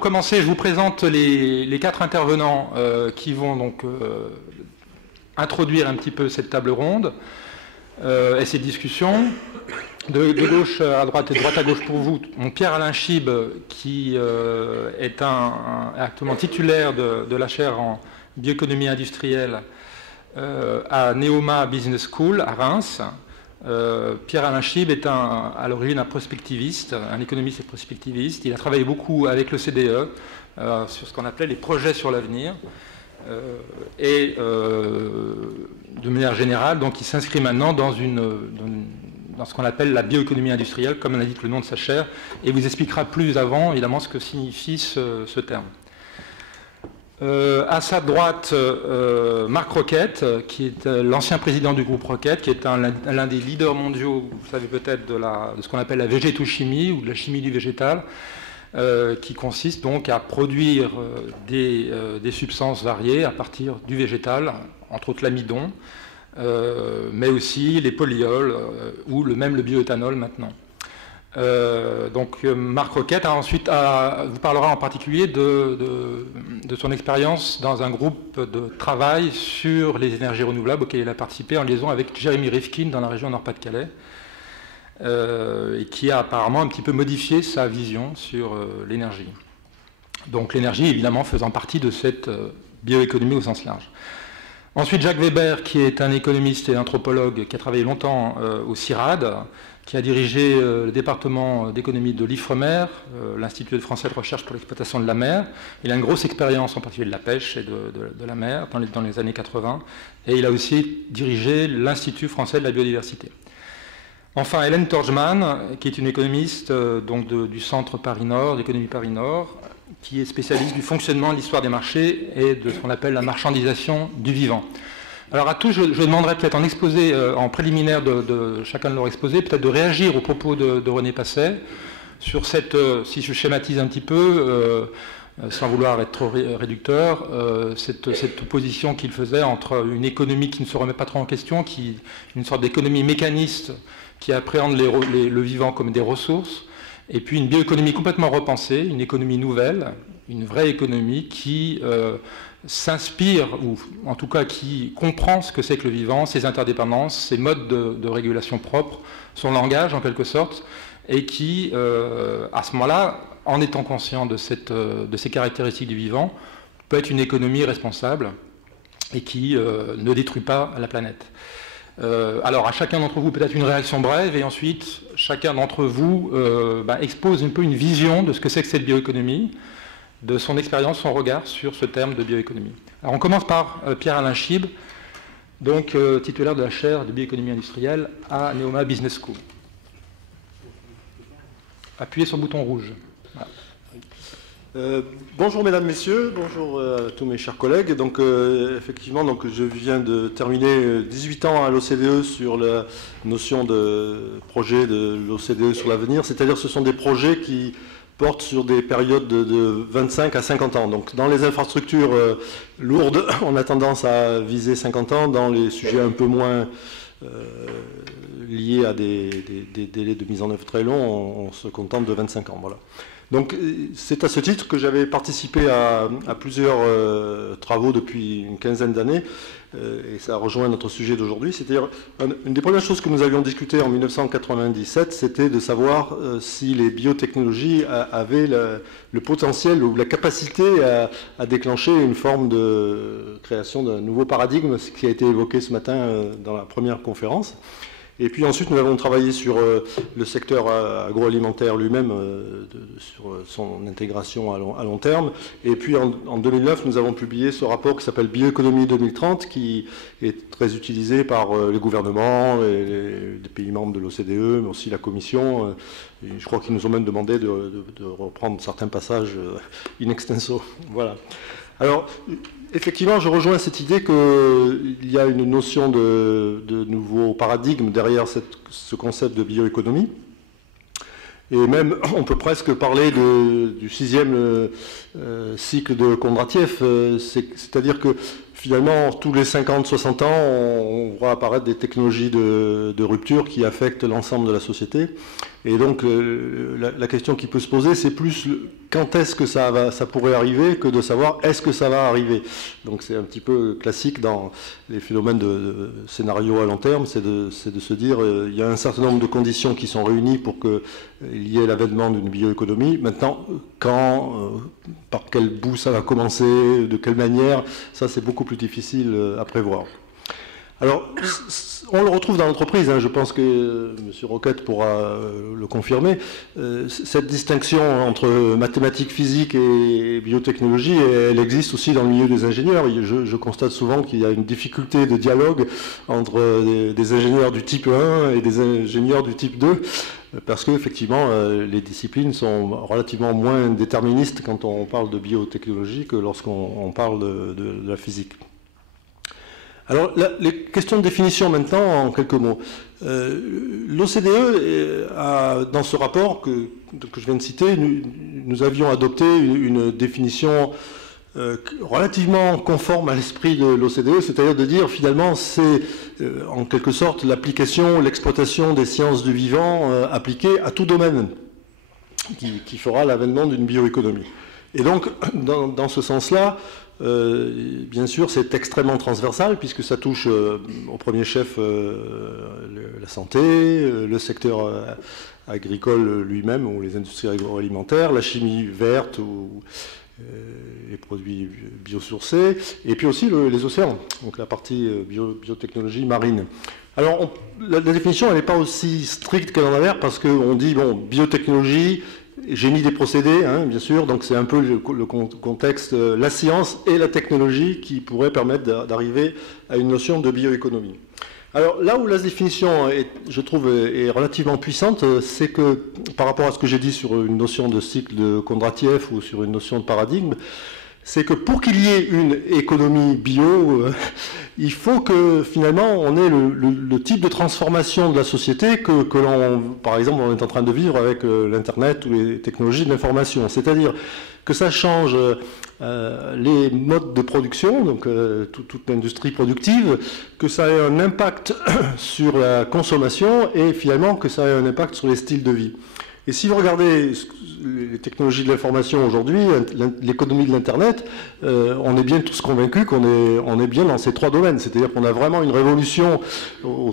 pour commencer, je vous présente les 4 intervenants qui vont donc introduire un petit peu cette table ronde et cette discussion. De gauche à droite et de droite à gauche pour vous, Pierre-Alain Chib, qui est actuellement titulaire de la chaire en bioéconomie industrielle à Neoma Business School à Reims. Pierre-Alain Chib est à l'origine un prospectiviste, un économiste et prospectiviste. Il a travaillé beaucoup avec le CDE sur ce qu'on appelait les projets sur l'avenir. De manière générale, donc il s'inscrit maintenant dans ce qu'on appelle la bioéconomie industrielle, comme l'indique le nom de sa chaire, et vous expliquera plus avant, évidemment, ce que signifie ce terme. À sa droite, Marc Roquette, qui est l'ancien président du groupe Roquette, qui est l'un des leaders mondiaux, vous savez peut-être, de ce qu'on appelle la végétochimie, ou de la chimie du végétal, qui consiste donc à produire des substances variées à partir du végétal, entre autres l'amidon, mais aussi les polyols ou même le bioéthanol maintenant. Donc Marc Roquette ensuite vous parlera en particulier de son expérience dans un groupe de travail sur les énergies renouvelables auquel il a participé en liaison avec Jeremy Rifkin dans la région Nord-Pas-de-Calais, et qui a apparemment un petit peu modifié sa vision sur l'énergie. Donc l'énergie évidemment faisant partie de cette bioéconomie au sens large. Ensuite, Jacques Weber, qui est un économiste et anthropologue qui a travaillé longtemps au CIRAD, qui a dirigé le département d'économie de l'IFREMER, l'Institut français de recherche pour l'exploitation de la mer. Il a une grosse expérience en particulier de la pêche et de la mer dans les années 80. Et il a aussi dirigé l'Institut français de la biodiversité. Enfin, Hélène Torgman, qui est une économiste du Centre Paris-Nord, d'économie Paris-Nord, qui est spécialiste du fonctionnement de l'histoire des marchés et de ce qu'on appelle la marchandisation du vivant. Alors à tous, je demanderai peut-être en exposé, en préliminaire de chacun de leurs exposés, peut-être de réagir aux propos de René Passet sur cette, si je schématise un petit peu, sans vouloir être trop réducteur, cette opposition qu'il faisait entre une économie qui ne se remet pas trop en question, une sorte d'économie mécaniste qui appréhende le vivant comme des ressources, et puis une bioéconomie complètement repensée, une économie nouvelle, une vraie économie qui s'inspire, ou en tout cas qui comprend ce que c'est que le vivant, ses interdépendances, ses modes de régulation propres, son langage en quelque sorte, et qui, à ce moment-là, en étant conscient de ces caractéristiques du vivant, peut être une économie responsable et qui ne détruit pas la planète. Alors à chacun d'entre vous peut-être une réaction brève et ensuite chacun d'entre vous expose un peu une vision de ce que c'est que cette bioéconomie, de son expérience, son regard sur ce terme de bioéconomie. Alors on commence par Pierre-Alain Chib, donc titulaire de la chaire de bioéconomie industrielle à Neoma Business School. Appuyez sur le bouton rouge. Voilà. Bonjour mesdames, messieurs, bonjour à tous mes chers collègues. Donc effectivement, je viens de terminer 18 ans à l'OCDE sur la notion de projet de l'OCDE sur l'avenir, c'est-à-dire ce sont des projets qui portent sur des périodes de 25 à 50 ans. Donc dans les infrastructures lourdes, on a tendance à viser 50 ans, dans les sujets un peu moins liés à des délais de mise en œuvre très longs, on se contente de 25 ans. Voilà. Donc c'est à ce titre que j'avais participé à plusieurs travaux depuis une quinzaine d'années, et ça rejoint notre sujet d'aujourd'hui. C'est-à-dire, une des premières choses que nous avions discuté en 1997, c'était de savoir si les biotechnologies avaient le potentiel ou la capacité à déclencher une forme de création d'un nouveau paradigme, ce qui a été évoqué ce matin dans la première conférence. Et puis ensuite, nous avons travaillé sur le secteur agroalimentaire lui-même, sur son intégration à long terme. Et puis en 2009, nous avons publié ce rapport qui s'appelle Bioéconomie 2030, qui est très utilisé par les gouvernements, les pays membres de l'OCDE, mais aussi la Commission. Et je crois qu'ils nous ont même demandé de reprendre certains passages in extenso. Voilà. Alors, effectivement, je rejoins cette idée qu'il y a une notion de nouveau paradigme derrière ce concept de bioéconomie. Et même, on peut presque parler du 6e cycle de Kondratiev, c'est-à-dire que finalement, tous les 50-60 ans, on voit apparaître des technologies de rupture qui affectent l'ensemble de la société. Et donc, la question qui peut se poser, c'est plus quand est-ce que ça pourrait arriver que de savoir est-ce que ça va arriver. Donc, c'est un petit peu classique dans les phénomènes de scénario à long terme, c'est de se dire il y a un certain nombre de conditions qui sont réunies pour qu'il y ait l'avènement d'une bioéconomie. Maintenant, quand, par quel bout ça va commencer, de quelle manière, ça c'est beaucoup plus difficile à prévoir. Alors, on le retrouve dans l'entreprise, hein, je pense que M. Roquette pourra le confirmer. Cette distinction entre mathématiques, physique et biotechnologie, elle existe aussi dans le milieu des ingénieurs. Je constate souvent qu'il y a une difficulté de dialogue entre des ingénieurs du type 1 et des ingénieurs du type 2, parce qu'effectivement, les disciplines sont relativement moins déterministes quand on parle de biotechnologie que lorsqu'on parle de la physique. Alors, les questions de définition maintenant, en quelques mots. L'OCDE, dans ce rapport que je viens de citer, nous avions adopté une définition relativement conforme à l'esprit de l'OCDE, c'est-à-dire de dire finalement c'est en quelque sorte l'application, l'exploitation des sciences du vivant appliquées à tout domaine qui fera l'avènement d'une bioéconomie. Et donc, dans ce sens-là, bien sûr, c'est extrêmement transversal puisque ça touche au premier chef la santé, le secteur agricole lui-même ou les industries agroalimentaires, la chimie verte ou les produits biosourcés, et puis aussi les océans, donc la partie biotechnologie marine. Alors, la définition, elle n'est pas aussi stricte qu'elle en a l'air parce qu'on dit, bon, biotechnologie, génie des procédés, hein, bien sûr, donc c'est un peu le contexte, la science et la technologie qui pourraient permettre d'arriver à une notion de bioéconomie. Alors là où la définition, je trouve, est relativement puissante, c'est que par rapport à ce que j'ai dit sur une notion de cycle de Kondratiev ou sur une notion de paradigme, c'est que pour qu'il y ait une économie bio, il faut que finalement on ait le type de transformation de la société que l'on, par exemple, on est en train de vivre avec l'Internet ou les technologies de l'information. C'est-à-dire que ça change les modes de production, donc toute l'industrie productive, que ça ait un impact sur la consommation et finalement que ça ait un impact sur les styles de vie. Et si vous regardez les technologies de l'information aujourd'hui, l'économie de l'Internet, on est bien tous convaincus qu'on est bien dans ces trois domaines. C'est-à-dire qu'on a vraiment une révolution au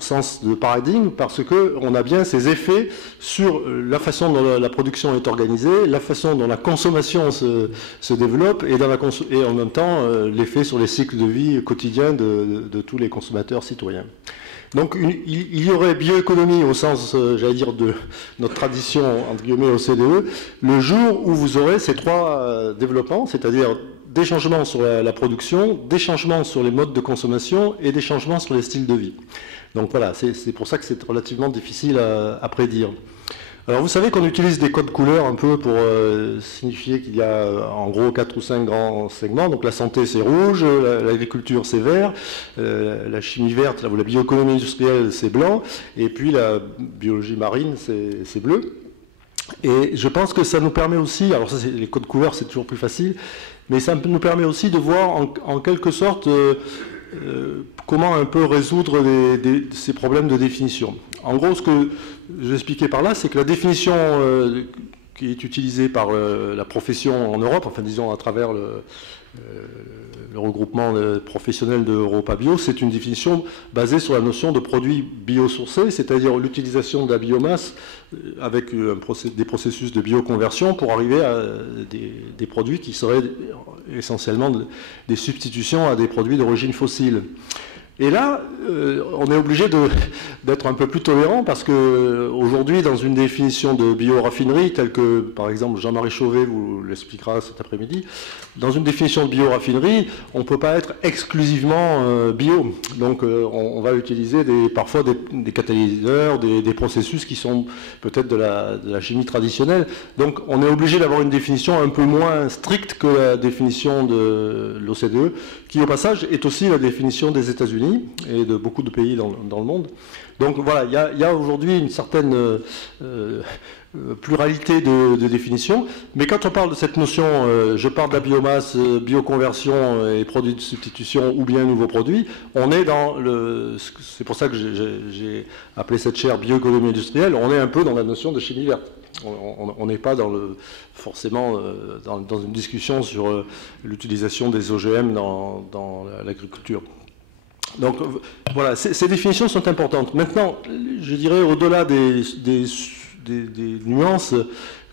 sens de paradigme parce qu'on a bien ces effets sur la façon dont la production est organisée, la façon dont la consommation se développe et en même temps l'effet sur les cycles de vie quotidiens de tous les consommateurs citoyens. Donc il y aurait bioéconomie au sens, j'allais dire, de notre tradition, entre guillemets, OCDE, le jour où vous aurez ces trois développements, c'est-à-dire des changements sur la production, des changements sur les modes de consommation et des changements sur les styles de vie. Donc voilà, c'est pour ça que c'est relativement difficile à prédire. Alors vous savez qu'on utilise des codes couleurs un peu pour signifier qu'il y a en gros 4 ou 5 grands segments. Donc la santé c'est rouge, l'agriculture c'est vert, la chimie verte ou la bioéconomie industrielle c'est blanc, et puis la biologie marine c'est bleu. Et je pense que ça nous permet aussi, alors ça les codes couleurs c'est toujours plus facile, mais ça nous permet aussi de voir en quelque sorte comment un peu résoudre ces problèmes de définition. En gros, ce que j'expliquais par là, c'est que la définition qui est utilisée par la profession en Europe, enfin disons à travers le regroupement professionnel de Europa Bio, c'est une définition basée sur la notion de produits biosourcés, c'est-à-dire l'utilisation de la biomasse avec des processus de bioconversion pour arriver à des produits qui seraient essentiellement des substitutions à des produits d'origine fossile. Et là, on est obligé d'être un peu plus tolérant parce qu'aujourd'hui, dans une définition de bioraffinerie, telle que, par exemple, Jean-Marie Chauvet vous l'expliquera cet après-midi, dans une définition de bioraffinerie, on ne peut pas être exclusivement bio. Donc, on va utiliser parfois des catalyseurs, des processus qui sont peut-être de la chimie traditionnelle. Donc, on est obligé d'avoir une définition un peu moins stricte que la définition de l'OCDE, qui, au passage, est aussi la définition des États-Unis et de beaucoup de pays dans le monde. Donc voilà, il y a aujourd'hui une certaine pluralité de définitions. Mais quand on parle de cette notion, je parle de la biomasse, bioconversion et produits de substitution ou bien nouveaux produits, on est dans le... C'est pour ça que j'ai appelé cette chaire bioéconomie industrielle, on est un peu dans la notion de chimie verte. On n'est pas forcément dans une discussion sur l'utilisation des OGM dans l'agriculture. Donc voilà, ces définitions sont importantes. Maintenant, je dirais au-delà des nuances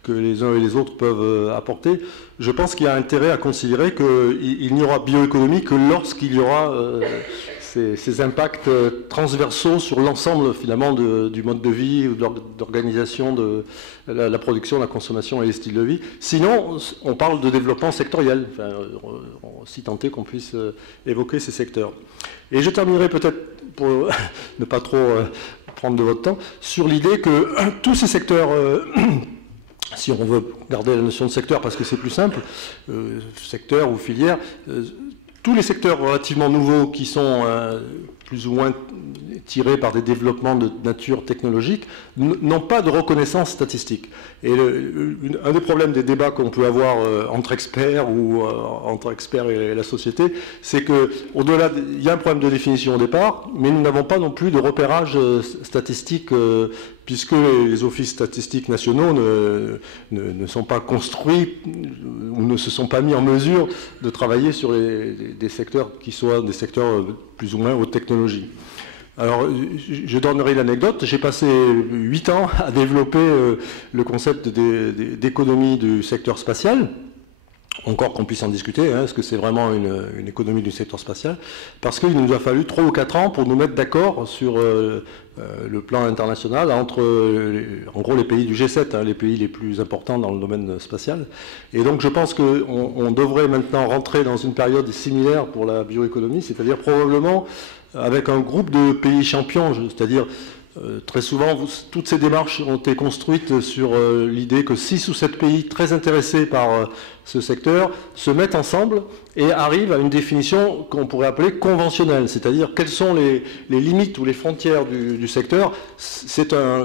que les uns et les autres peuvent apporter, je pense qu'il y a intérêt à considérer qu'il n'y aura bioéconomie que lorsqu'il y aura ces impacts transversaux sur l'ensemble finalement du mode de vie ou d'organisation de la production, la consommation et les styles de vie. Sinon, on parle de développement sectoriel, enfin, si tant est qu'on puisse évoquer ces secteurs. Et je terminerai peut-être, pour ne pas trop prendre de votre temps, sur l'idée que tous ces secteurs... si on veut garder la notion de secteur parce que c'est plus simple, secteur ou filière, tous les secteurs relativement nouveaux qui sont plus ou moins tirés par des développements de nature technologique n'ont pas de reconnaissance statistique. Et un des problèmes des débats qu'on peut avoir entre experts ou entre experts et la société, c'est qu'au-delà, il y a un problème de définition au départ, mais nous n'avons pas non plus de repérage statistique puisque les offices statistiques nationaux ne sont pas construits ou ne se sont pas mis en mesure de travailler sur des secteurs qui soient des secteurs plus ou moins haute technologie. Alors, je donnerai l'anecdote. J'ai passé 8 ans à développer le concept d'économie du secteur spatial. Encore qu'on puisse en discuter, est-ce que c'est vraiment une économie du secteur spatial? Parce qu'il nous a fallu 3 ou 4 ans pour nous mettre d'accord sur le plan international entre, en gros, les pays du G7, les pays les plus importants dans le domaine spatial. Et donc, je pense qu'on devrait maintenant rentrer dans une période similaire pour la bioéconomie, c'est-à-dire probablement avec un groupe de pays champions, c'est-à-dire très souvent, toutes ces démarches ont été construites sur l'idée que 6 ou 7 pays très intéressés par ce secteur se mettent ensemble et arrivent à une définition qu'on pourrait appeler conventionnelle, c'est-à-dire quelles sont les limites ou les frontières du secteur.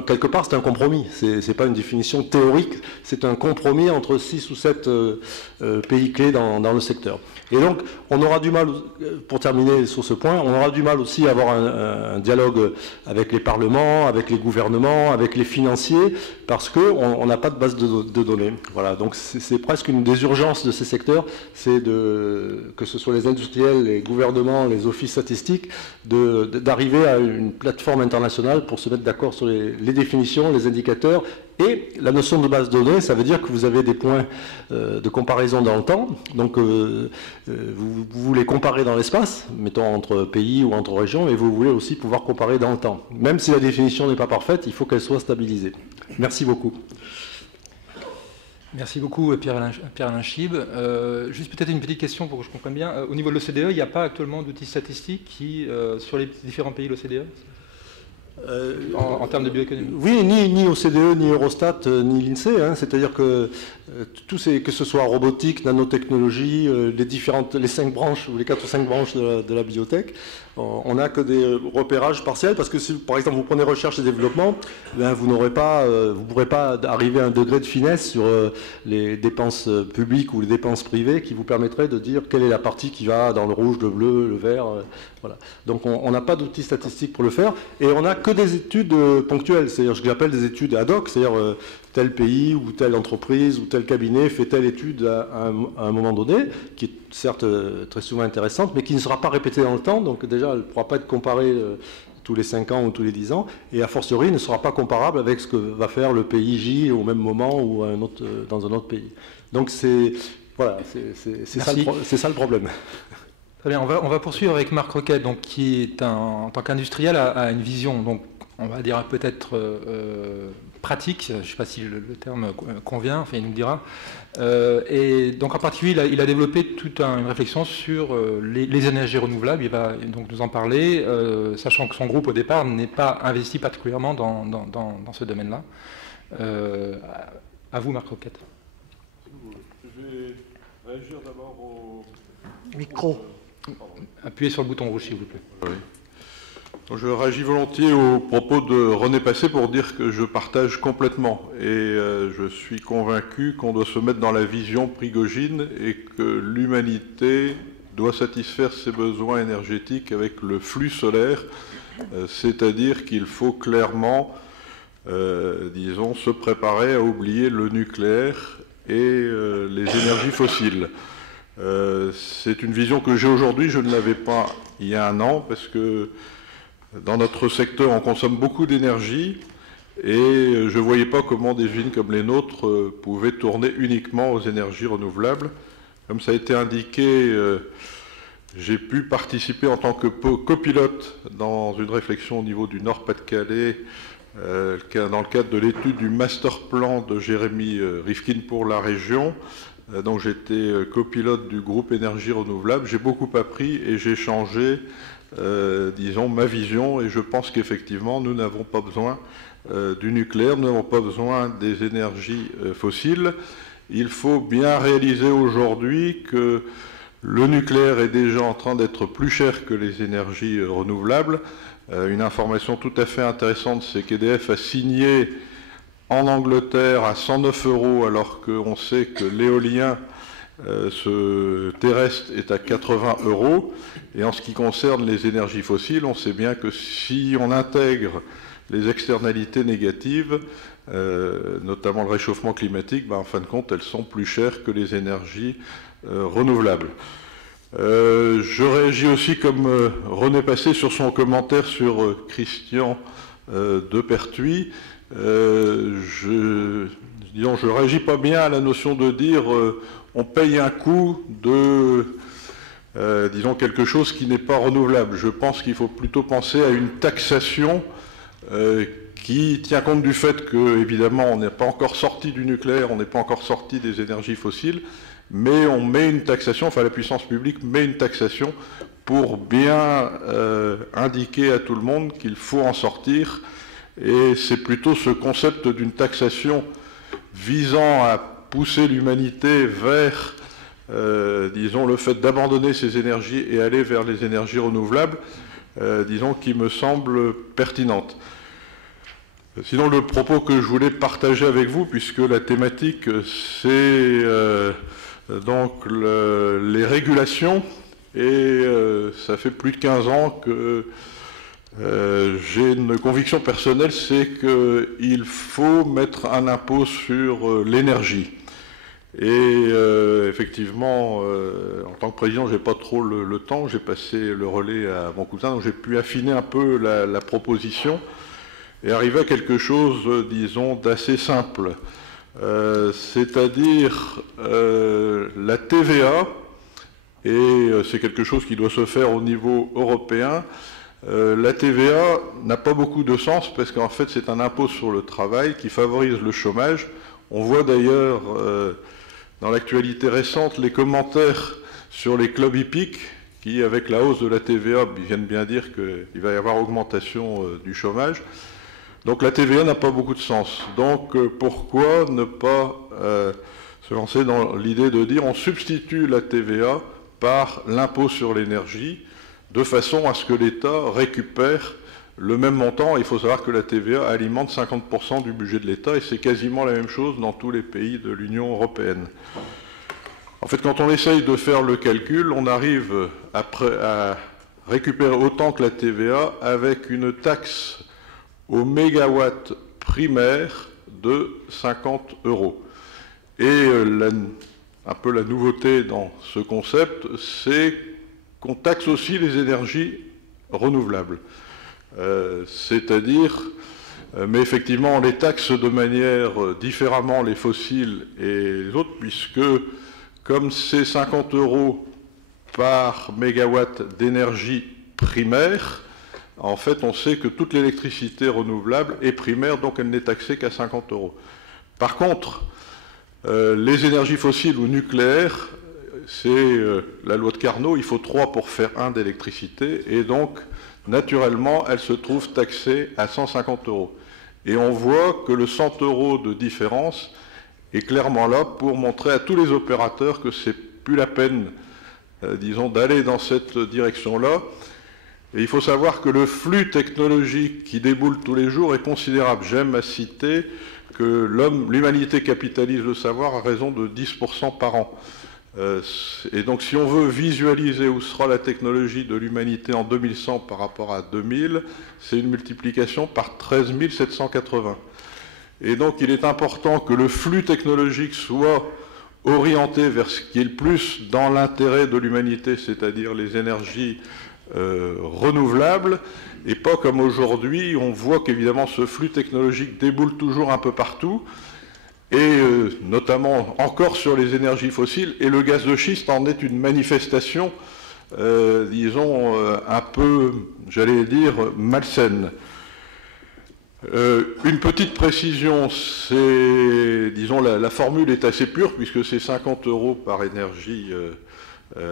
Quelque part, c'est un compromis, c'est pas une définition théorique, c'est un compromis entre 6 ou 7 pays clés dans le secteur. Et donc, on aura du mal, pour terminer sur ce point, on aura du mal aussi à avoir un dialogue avec les parlements, avec les gouvernements, avec les financiers, parce qu'on n'a pas de base de données. Voilà, donc c'est presque une des urgences de ces secteurs, c'est que ce soit les industriels, les gouvernements, les offices statistiques, d'arriver à une plateforme internationale pour se mettre d'accord sur les définitions, les indicateurs. Et la notion de base de données, ça veut dire que vous avez des points de comparaison dans le temps. Donc, vous voulez comparer dans l'espace, mettons entre pays ou entre régions, et vous voulez aussi pouvoir comparer dans le temps. Même si la définition n'est pas parfaite, il faut qu'elle soit stabilisée. Merci beaucoup. Merci beaucoup, Pierre-Alain Chib. Juste peut-être une petite question pour que je comprenne bien. Au niveau de l'OCDE, il n'y a pas actuellement d'outils statistiques sur les différents pays de l'OCDE en termes de bioéconomie? Oui, ni OCDE, ni Eurostat, ni l'INSEE. C'est-à-dire que que ce soit robotique, nanotechnologie, les 5 branches ou les 4 ou 5 branches de la biotech, on n'a que des repérages partiels parce que si, par exemple, vous prenez recherche et développement, vous ne pourrez pas arriver à un degré de finesse sur les dépenses publiques ou les dépenses privées qui vous permettrait de dire quelle est la partie qui va dans le rouge, le bleu, le vert. Voilà. Donc on n'a pas d'outils statistiques pour le faire et on n'a que des études ponctuelles, c'est-à-dire ce que j'appelle des études ad hoc, c'est-à-dire tel pays ou telle entreprise ou tel cabinet fait telle étude à un moment donné, qui est certes très souvent intéressante, mais qui ne sera pas répétée dans le temps, donc déjà elle ne pourra pas être comparée tous les 5 ans ou tous les 10 ans, et a fortiori ne sera pas comparable avec ce que va faire le pays J au même moment ou dans un autre pays. Donc c'est ça le problème. Très bien, on va poursuivre avec Marc Roquette, donc, qui est en tant qu'industriel a une vision, donc, on va dire peut-être pratique, je ne sais pas si le terme convient, enfin il nous le dira. Et donc en particulier, il a développé toute une réflexion sur les énergies renouvelables, il va donc nous en parler, sachant que son groupe au départ n'est pas investi particulièrement dans ce domaine-là. À vous Marc Roquette. Je vais réagir d'abord au micro. Appuyez sur le bouton rouge s'il vous plaît. Oui. Je réagis volontiers aux propos de René Passet pour dire que je partage complètement. Et je suis convaincu qu'on doit se mettre dans la vision Prigogine et que l'humanité doit satisfaire ses besoins énergétiques avec le flux solaire, c'est-à-dire qu'il faut clairement, disons, se préparer à oublier le nucléaire et les énergies fossiles. C'est une vision que j'ai aujourd'hui, je ne l'avais pas il y a un an, parce que dans notre secteur, on consomme beaucoup d'énergie et je ne voyais pas comment des usines comme les nôtres pouvaient tourner uniquement aux énergies renouvelables. Comme ça a été indiqué, j'ai pu participer en tant que copilote dans une réflexion au niveau du Nord-Pas-de-Calais dans le cadre de l'étude du master plan de Jérémy Rifkin pour la région. Donc j'étais copilote du groupe énergie renouvelable. J'ai beaucoup appris et j'ai changé, disons, ma vision. Et je pense qu'effectivement, nous n'avons pas besoin du nucléaire, nous n'avons pas besoin des énergies fossiles. Il faut bien réaliser aujourd'hui que le nucléaire est déjà en train d'être plus cher que les énergies renouvelables. Une information tout à fait intéressante, c'est qu'EDF a signé en Angleterre à 109 €, alors qu'on sait que l'éolien terrestre est à 80 €. Et en ce qui concerne les énergies fossiles, on sait bien que si on intègre les externalités négatives, notamment le réchauffement climatique, en fin de compte, elles sont plus chères que les énergies renouvelables. Je réagis aussi comme René Passet sur son commentaire sur Christian de Pertuis. Je ne réagis pas bien à la notion de dire on paye un coût de, disons, quelque chose qui n'est pas renouvelable. Je pense qu'il faut plutôt penser à une taxation qui tient compte du fait que, évidemment, on n'est pas encore sorti du nucléaire, on n'est pas encore sorti des énergies fossiles, mais on met une taxation, enfin la puissance publique met une taxation pour bien indiquer à tout le monde qu'il faut en sortir. Et c'est plutôt ce concept d'une taxation visant à pousser l'humanité vers, disons, le fait d'abandonner ces énergies et aller vers les énergies renouvelables, disons, qui me semble pertinente. Sinon, le propos que je voulais partager avec vous, puisque la thématique, c'est donc les régulations, et ça fait plus de 15 ans que j'ai une conviction personnelle, c'est qu'il faut mettre un impôt sur l'énergie. Et effectivement, en tant que président, je n'ai pas trop le temps, j'ai passé le relais à mon cousin, donc j'ai pu affiner un peu la proposition et arriver à quelque chose, disons, d'assez simple. C'est-à-dire la TVA, et c'est quelque chose qui doit se faire au niveau européen. La TVA n'a pas beaucoup de sens parce qu'en fait c'est un impôt sur le travail qui favorise le chômage. On voit d'ailleurs dans l'actualité récente les commentaires sur les clubs hippiques qui, avec la hausse de la TVA, viennent bien dire qu'il va y avoir augmentation du chômage. Donc la TVA n'a pas beaucoup de sens. Donc pourquoi ne pas se lancer dans l'idée de dire on substitue la TVA par l'impôt sur l'énergie, de façon à ce que l'État récupère le même montant. Il faut savoir que la TVA alimente 50% du budget de l'État, et c'est quasiment la même chose dans tous les pays de l'Union européenne. En fait, quand on essaye de faire le calcul, on arrive à récupérer autant que la TVA avec une taxe au mégawatt primaire de 50 €. Et un peu la nouveauté dans ce concept, c'est qu'on taxe aussi les énergies renouvelables. C'est-à-dire, mais effectivement, on les taxe de manière différemment, les fossiles et les autres, puisque comme c'est 50 € par mégawatt d'énergie primaire, en fait, on sait que toute l'électricité renouvelable est primaire, donc elle n'est taxée qu'à 50 €. Par contre, les énergies fossiles ou nucléaires, c'est la loi de Carnot, il faut 3 pour faire 1 d'électricité, et donc, naturellement, elles se trouvent taxées à 150 €. Et on voit que le 100 € de différence est clairement là pour montrer à tous les opérateurs que c'est plus la peine, disons, d'aller dans cette direction-là. Et il faut savoir que le flux technologique qui déboule tous les jours est considérable. J'aime à citer que l'humanité capitalise le savoir à raison de 10% par an. Et donc si on veut visualiser où sera la technologie de l'humanité en 2100 par rapport à 2000, c'est une multiplication par 13 780. Et donc il est important que le flux technologique soit orienté vers ce qui est le plus dans l'intérêt de l'humanité, c'est-à-dire les énergies renouvelables, et pas comme aujourd'hui, on voit qu'évidemment ce flux technologique déboule toujours un peu partout, et notamment encore sur les énergies fossiles, et le gaz de schiste en est une manifestation, disons, un peu, j'allais dire, malsaine. Une petite précision, c'est, disons, la formule est assez pure, puisque c'est 50 € par énergie,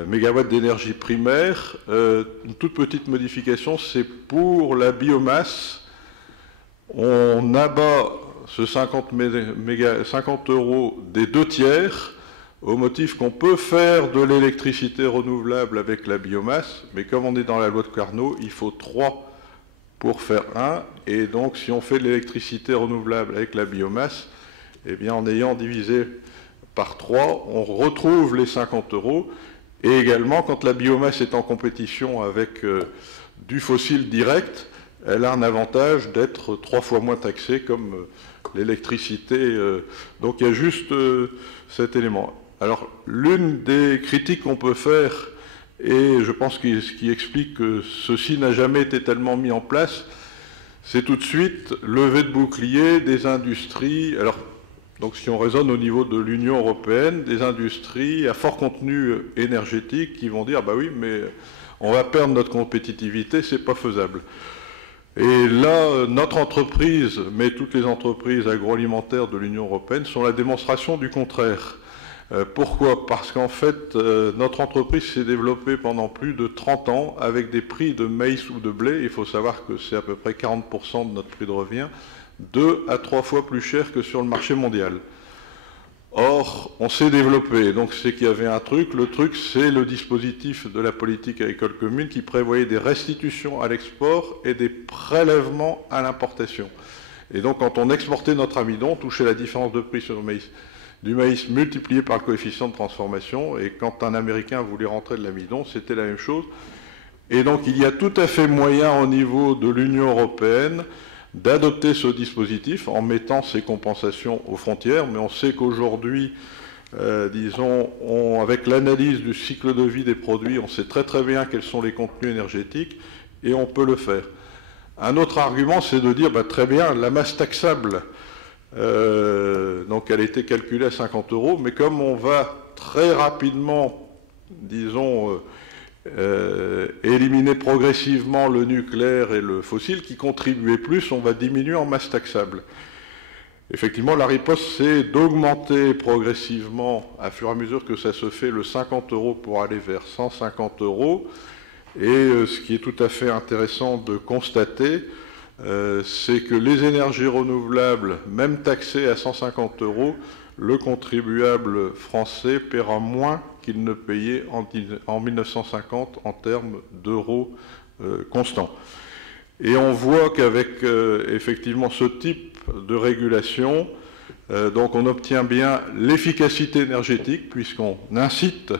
mégawatt d'énergie primaire. Une toute petite modification, c'est pour la biomasse, on abat ce 50 € des 2/3 au motif qu'on peut faire de l'électricité renouvelable avec la biomasse, mais comme on est dans la loi de Carnot, il faut 3 pour faire 1, et donc si on fait de l'électricité renouvelable avec la biomasse, eh bien en ayant divisé par 3, on retrouve les 50 €, et également quand la biomasse est en compétition avec du fossile direct, elle a un avantage d'être 3 fois moins taxée comme l'électricité. Donc il y a juste cet élément. Alors l'une des critiques qu'on peut faire, et je pense que ce qui explique que ceci n'a jamais été tellement mis en place, c'est tout de suite lever de bouclier des industries. Alors, donc si on raisonne au niveau de l'Union européenne, des industries à fort contenu énergétique qui vont dire, bah oui, mais on va perdre notre compétitivité, c'est pas faisable. Et là, notre entreprise, mais toutes les entreprises agroalimentaires de l'Union européenne, sont la démonstration du contraire. Pourquoi? Parce qu'en fait, notre entreprise s'est développée pendant plus de 30 ans avec des prix de maïs ou de blé. Il faut savoir que c'est à peu près 40% de notre prix de revient, 2 à 3 fois plus cher que sur le marché mondial. Or, on s'est développé, donc c'est qu'il y avait un truc. Le truc, c'est le dispositif de la politique agricole commune qui prévoyait des restitutions à l'export et des prélèvements à l'importation. Et donc, quand on exportait notre amidon, on touchait la différence de prix sur le maïs, du maïs multiplié par le coefficient de transformation, et quand un Américain voulait rentrer de l'amidon, c'était la même chose. Et donc, il y a tout à fait moyen au niveau de l'Union européenne d'adopter ce dispositif en mettant ces compensations aux frontières, mais on sait qu'aujourd'hui, disons, avec l'analyse du cycle de vie des produits, on sait très très bien quels sont les contenus énergétiques, et on peut le faire. Un autre argument, c'est de dire, bah, très bien, la masse taxable, donc elle a été calculée à 50 €, mais comme on va très rapidement, disons, éliminer progressivement le nucléaire et le fossile qui contribuaient plus, on va diminuer en masse taxable. Effectivement, la riposte, c'est d'augmenter progressivement, à fur et à mesure que ça se fait, le 50 € pour aller vers 150 €. Et ce qui est tout à fait intéressant de constater, c'est que les énergies renouvelables, même taxées à 150 €, le contribuable français paiera moins qu'il ne payait en 1950 en termes d'euros constants. Et on voit qu'avec effectivement ce type de régulation, donc on obtient bien l'efficacité énergétique, puisqu'on incite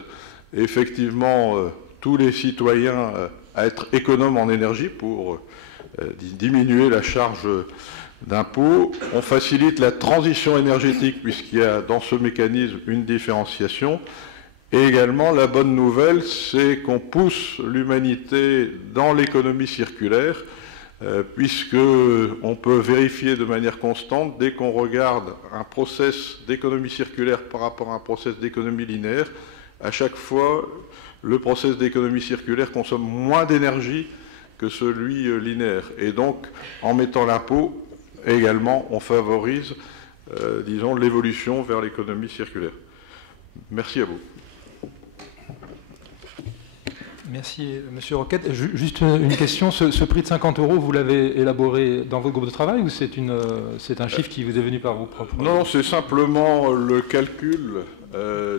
effectivement tous les citoyens à être économes en énergie pour diminuer la charge d'impôt. On facilite la transition énergétique puisqu'il y a dans ce mécanisme une différenciation. Et également, la bonne nouvelle, c'est qu'on pousse l'humanité dans l'économie circulaire, puisqu'on peut vérifier de manière constante, dès qu'on regarde un process d'économie circulaire par rapport à un process d'économie linéaire, à chaque fois, le process d'économie circulaire consomme moins d'énergie que celui linéaire. Et donc, en mettant l'impôt, également, on favorise, disons, l'évolution vers l'économie circulaire. Merci à vous. Merci, Monsieur Roquette. Juste une question, ce prix de 50 €, vous l'avez élaboré dans votre groupe de travail ou c'est un chiffre qui vous est venu par vos propres... Non, c'est simplement le calcul,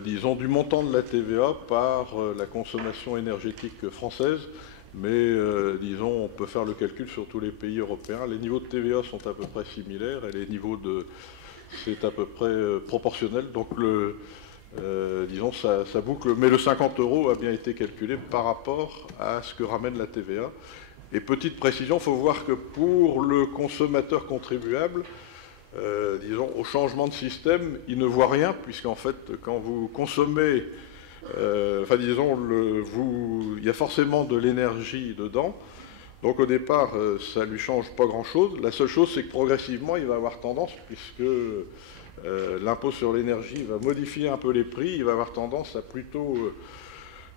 disons, du montant de la TVA par la consommation énergétique française. mais disons, on peut faire le calcul sur tous les pays européens. Les niveaux de TVA sont à peu près similaires et les niveaux c'est à peu près proportionnel. Donc, disons, ça boucle. Mais le 50 € a bien été calculé par rapport à ce que ramène la TVA. Et petite précision, il faut voir que pour le consommateur contribuable, disons, au changement de système, il ne voit rien, puisqu'en fait, quand vous consommez, enfin disons, il y a forcément de l'énergie dedans. Donc au départ, ça ne lui change pas grand-chose. La seule chose, c'est que progressivement, il va avoir tendance, puisque l'impôt sur l'énergie va modifier un peu les prix, il va avoir tendance à plutôt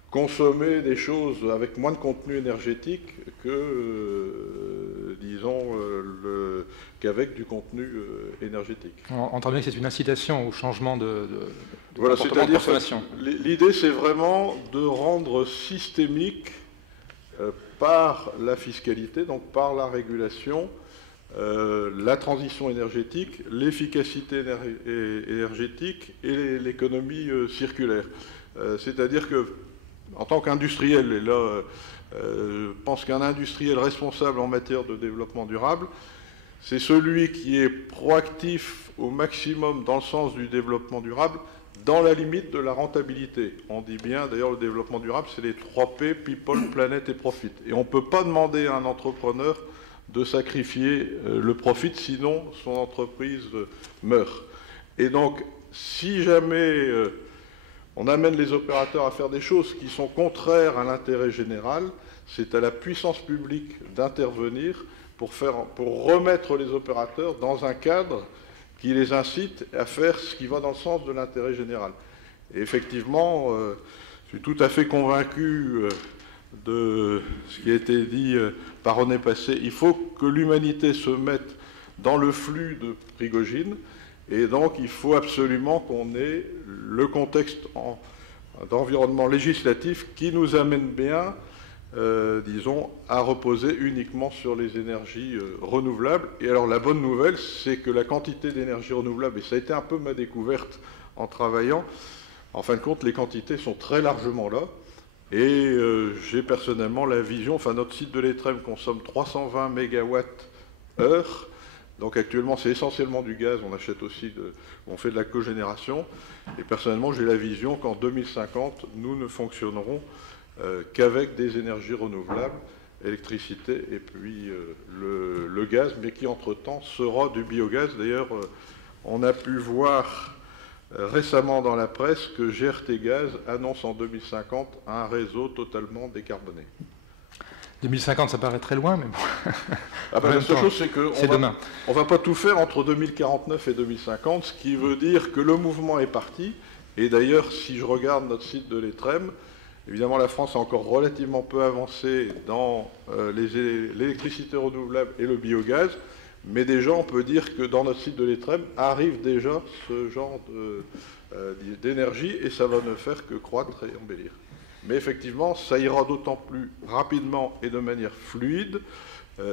consommer des choses avec moins de contenu énergétique que, disons, qu'avec du contenu énergétique. On entend bien que c'est une incitation au changement de voilà, comportement de consommation. L'idée, c'est vraiment de rendre systémique par la fiscalité, donc par la régulation, la transition énergétique, l'efficacité énergétique et l'économie circulaire. C'est-à-dire que, en tant qu'industriel, et là, je pense qu'un industriel responsable en matière de développement durable, c'est celui qui est proactif au maximum dans le sens du développement durable, dans la limite de la rentabilité. On dit bien, d'ailleurs, le développement durable, c'est les 3 P, people, planet et profit. Et on ne peut pas demander à un entrepreneur de sacrifier le profit, sinon son entreprise meurt. Et donc, si jamais on amène les opérateurs à faire des choses qui sont contraires à l'intérêt général, c'est à la puissance publique d'intervenir pour remettre les opérateurs dans un cadre qui les incite à faire ce qui va dans le sens de l'intérêt général. Et effectivement, je suis tout à fait convaincu de ce qui a été dit par René Passet. Il faut que l'humanité se mette dans le flux de Prigojine, et donc il faut absolument qu'on ait le contexte d'environnement législatif qui nous amène bien, disons, à reposer uniquement sur les énergies renouvelables. Et alors la bonne nouvelle, c'est que la quantité d'énergie renouvelable, et ça a été un peu ma découverte en travaillant, en fin de compte, les quantités sont très largement là. Et j'ai personnellement la vision, enfin notre site de l'Étrem consomme 320 MWh, donc actuellement c'est essentiellement du gaz, on achète aussi, on fait de la cogénération, et personnellement j'ai la vision qu'en 2050, nous ne fonctionnerons qu'avec des énergies renouvelables, électricité et puis le gaz, mais qui entre-temps sera du biogaz. D'ailleurs, on a pu voir récemment dans la presse que GRT Gaz annonce en 2050 un réseau totalement décarboné. 2050, ça paraît très loin, mais bon. La seule chose, c'est qu'on ne va pas tout faire entre 2049 et 2050, ce qui veut dire que le mouvement est parti. Et d'ailleurs, si je regarde notre site de l'Étrem, évidemment, la France a encore relativement peu avancé dans l'électricité renouvelable et le biogaz, mais déjà, on peut dire que dans notre site de l'Étrem arrive déjà ce genre d'énergie, et ça va ne faire que croître et embellir. Mais effectivement, ça ira d'autant plus rapidement et de manière fluide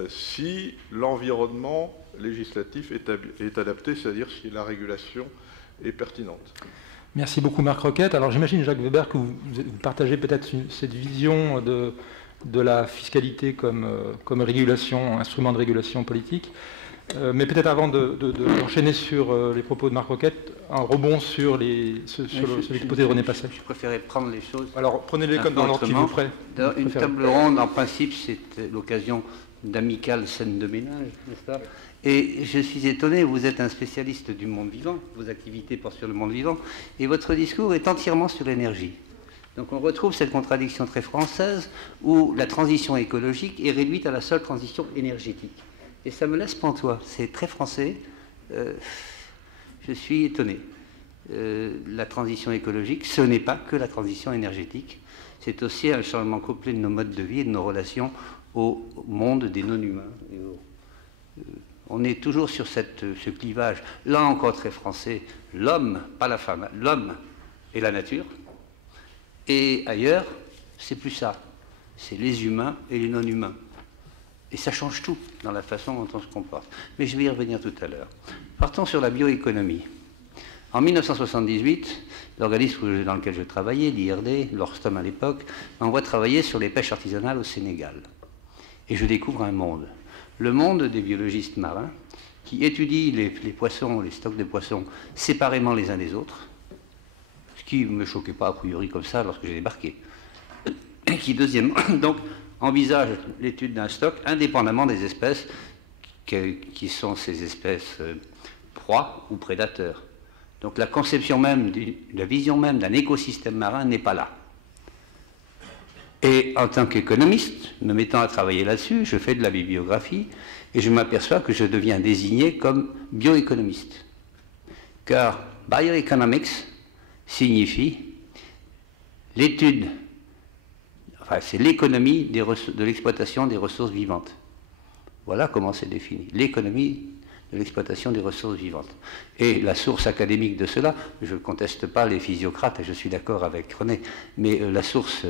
si l'environnement législatif est adapté, c'est-à-dire si la régulation est pertinente. Merci beaucoup Marc Roquette. Alors j'imagine, Jacques Weber, que vous partagez peut-être cette vision de la fiscalité comme régulation, instrument de régulation politique. Mais peut-être avant d'enchaîner sur les propos de Marc Roquette, un rebond sur l'exposé de René Passet. Je préférais prendre les choses. Alors prenez-les comme dans l'ordre qui vous ferait. Une table ronde, en principe, c'est l'occasion d'amicales scènes de ménage, n'est-ce pas? Et je suis étonné, vous êtes un spécialiste du monde vivant, vos activités portent sur le monde vivant, et votre discours est entièrement sur l'énergie. Donc on retrouve cette contradiction très française où la transition écologique est réduite à la seule transition énergétique. Et ça me laisse pantois, c'est très français, je suis étonné. La transition écologique, ce n'est pas que la transition énergétique, c'est aussi un changement complet de nos modes de vie et de nos relations au monde des non-humains. On est toujours sur ce clivage, là encore très français, l'homme, pas la femme, l'homme et la nature. Et ailleurs, c'est plus ça, c'est les humains et les non-humains. Et ça change tout dans la façon dont on se comporte. Mais je vais y revenir tout à l'heure. Partons sur la bioéconomie. En 1978, l'organisme dans lequel je travaillais, l'IRD, l'Orstom à l'époque, m'envoie travailler sur les pêches artisanales au Sénégal. Et je découvre un monde. Le monde des biologistes marins qui étudient les poissons, les stocks de poissons séparément les uns des autres, ce qui ne me choquait pas a priori comme ça lorsque j'ai débarqué. Et qui, deuxièmement, donc, envisage l'étude d'un stock indépendamment des espèces qui sont ces espèces proies ou prédateurs. Donc la conception même, la vision même d'un écosystème marin n'est pas là. Et en tant qu'économiste, me mettant à travailler là-dessus, je fais de la bibliographie et je m'aperçois que je deviens désigné comme bioéconomiste. Car bioeconomics signifie l'étude, enfin c'est l'économie de l'exploitation des ressources vivantes. Voilà comment c'est défini, l'économie de l'exploitation des ressources vivantes. Et la source académique de cela, je ne conteste pas les physiocrates, et je suis d'accord avec René, mais la source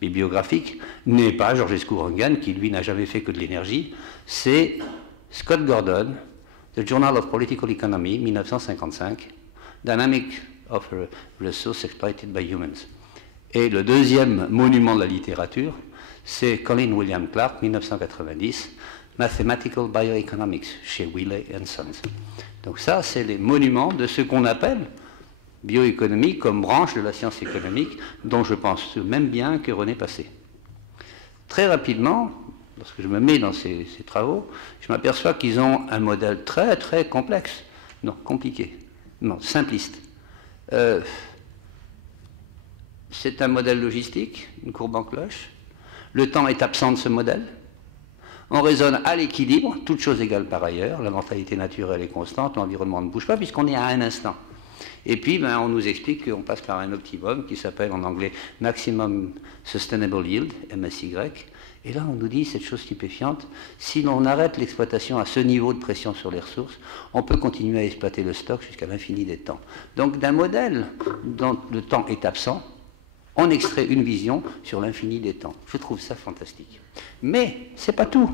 bibliographique n'est pas Georgescu Roentgen, qui lui n'a jamais fait que de l'énergie, c'est Scott Gordon, The Journal of Political Economy, 1955, Dynamic of Resources Exploited by Humans. Et le deuxième monument de la littérature, c'est Colin William Clark, 1990, Mathematical Bioeconomics, chez Wiley & Sons. Donc ça, c'est les monuments de ce qu'on appelle bioéconomie comme branche de la science économique, dont je pense même bien que René Passet. Très rapidement, lorsque je me mets dans ces travaux, je m'aperçois qu'ils ont un modèle très très complexe, non, compliqué, non, simpliste. C'est un modèle logistique, une courbe en cloche. Le temps est absent de ce modèle. On raisonne à l'équilibre, toutes choses égales par ailleurs, la mortalité naturelle est constante, l'environnement ne bouge pas puisqu'on est à un instant. Et puis on nous explique qu'on passe par un optimum qui s'appelle en anglais Maximum Sustainable Yield, MSY, et là on nous dit cette chose stupéfiante, si l'on arrête l'exploitation à ce niveau de pression sur les ressources, on peut continuer à exploiter le stock jusqu'à l'infini des temps. Donc d'un modèle dont le temps est absent, on extrait une vision sur l'infini des temps. Je trouve ça fantastique. Mais ce n'est pas tout.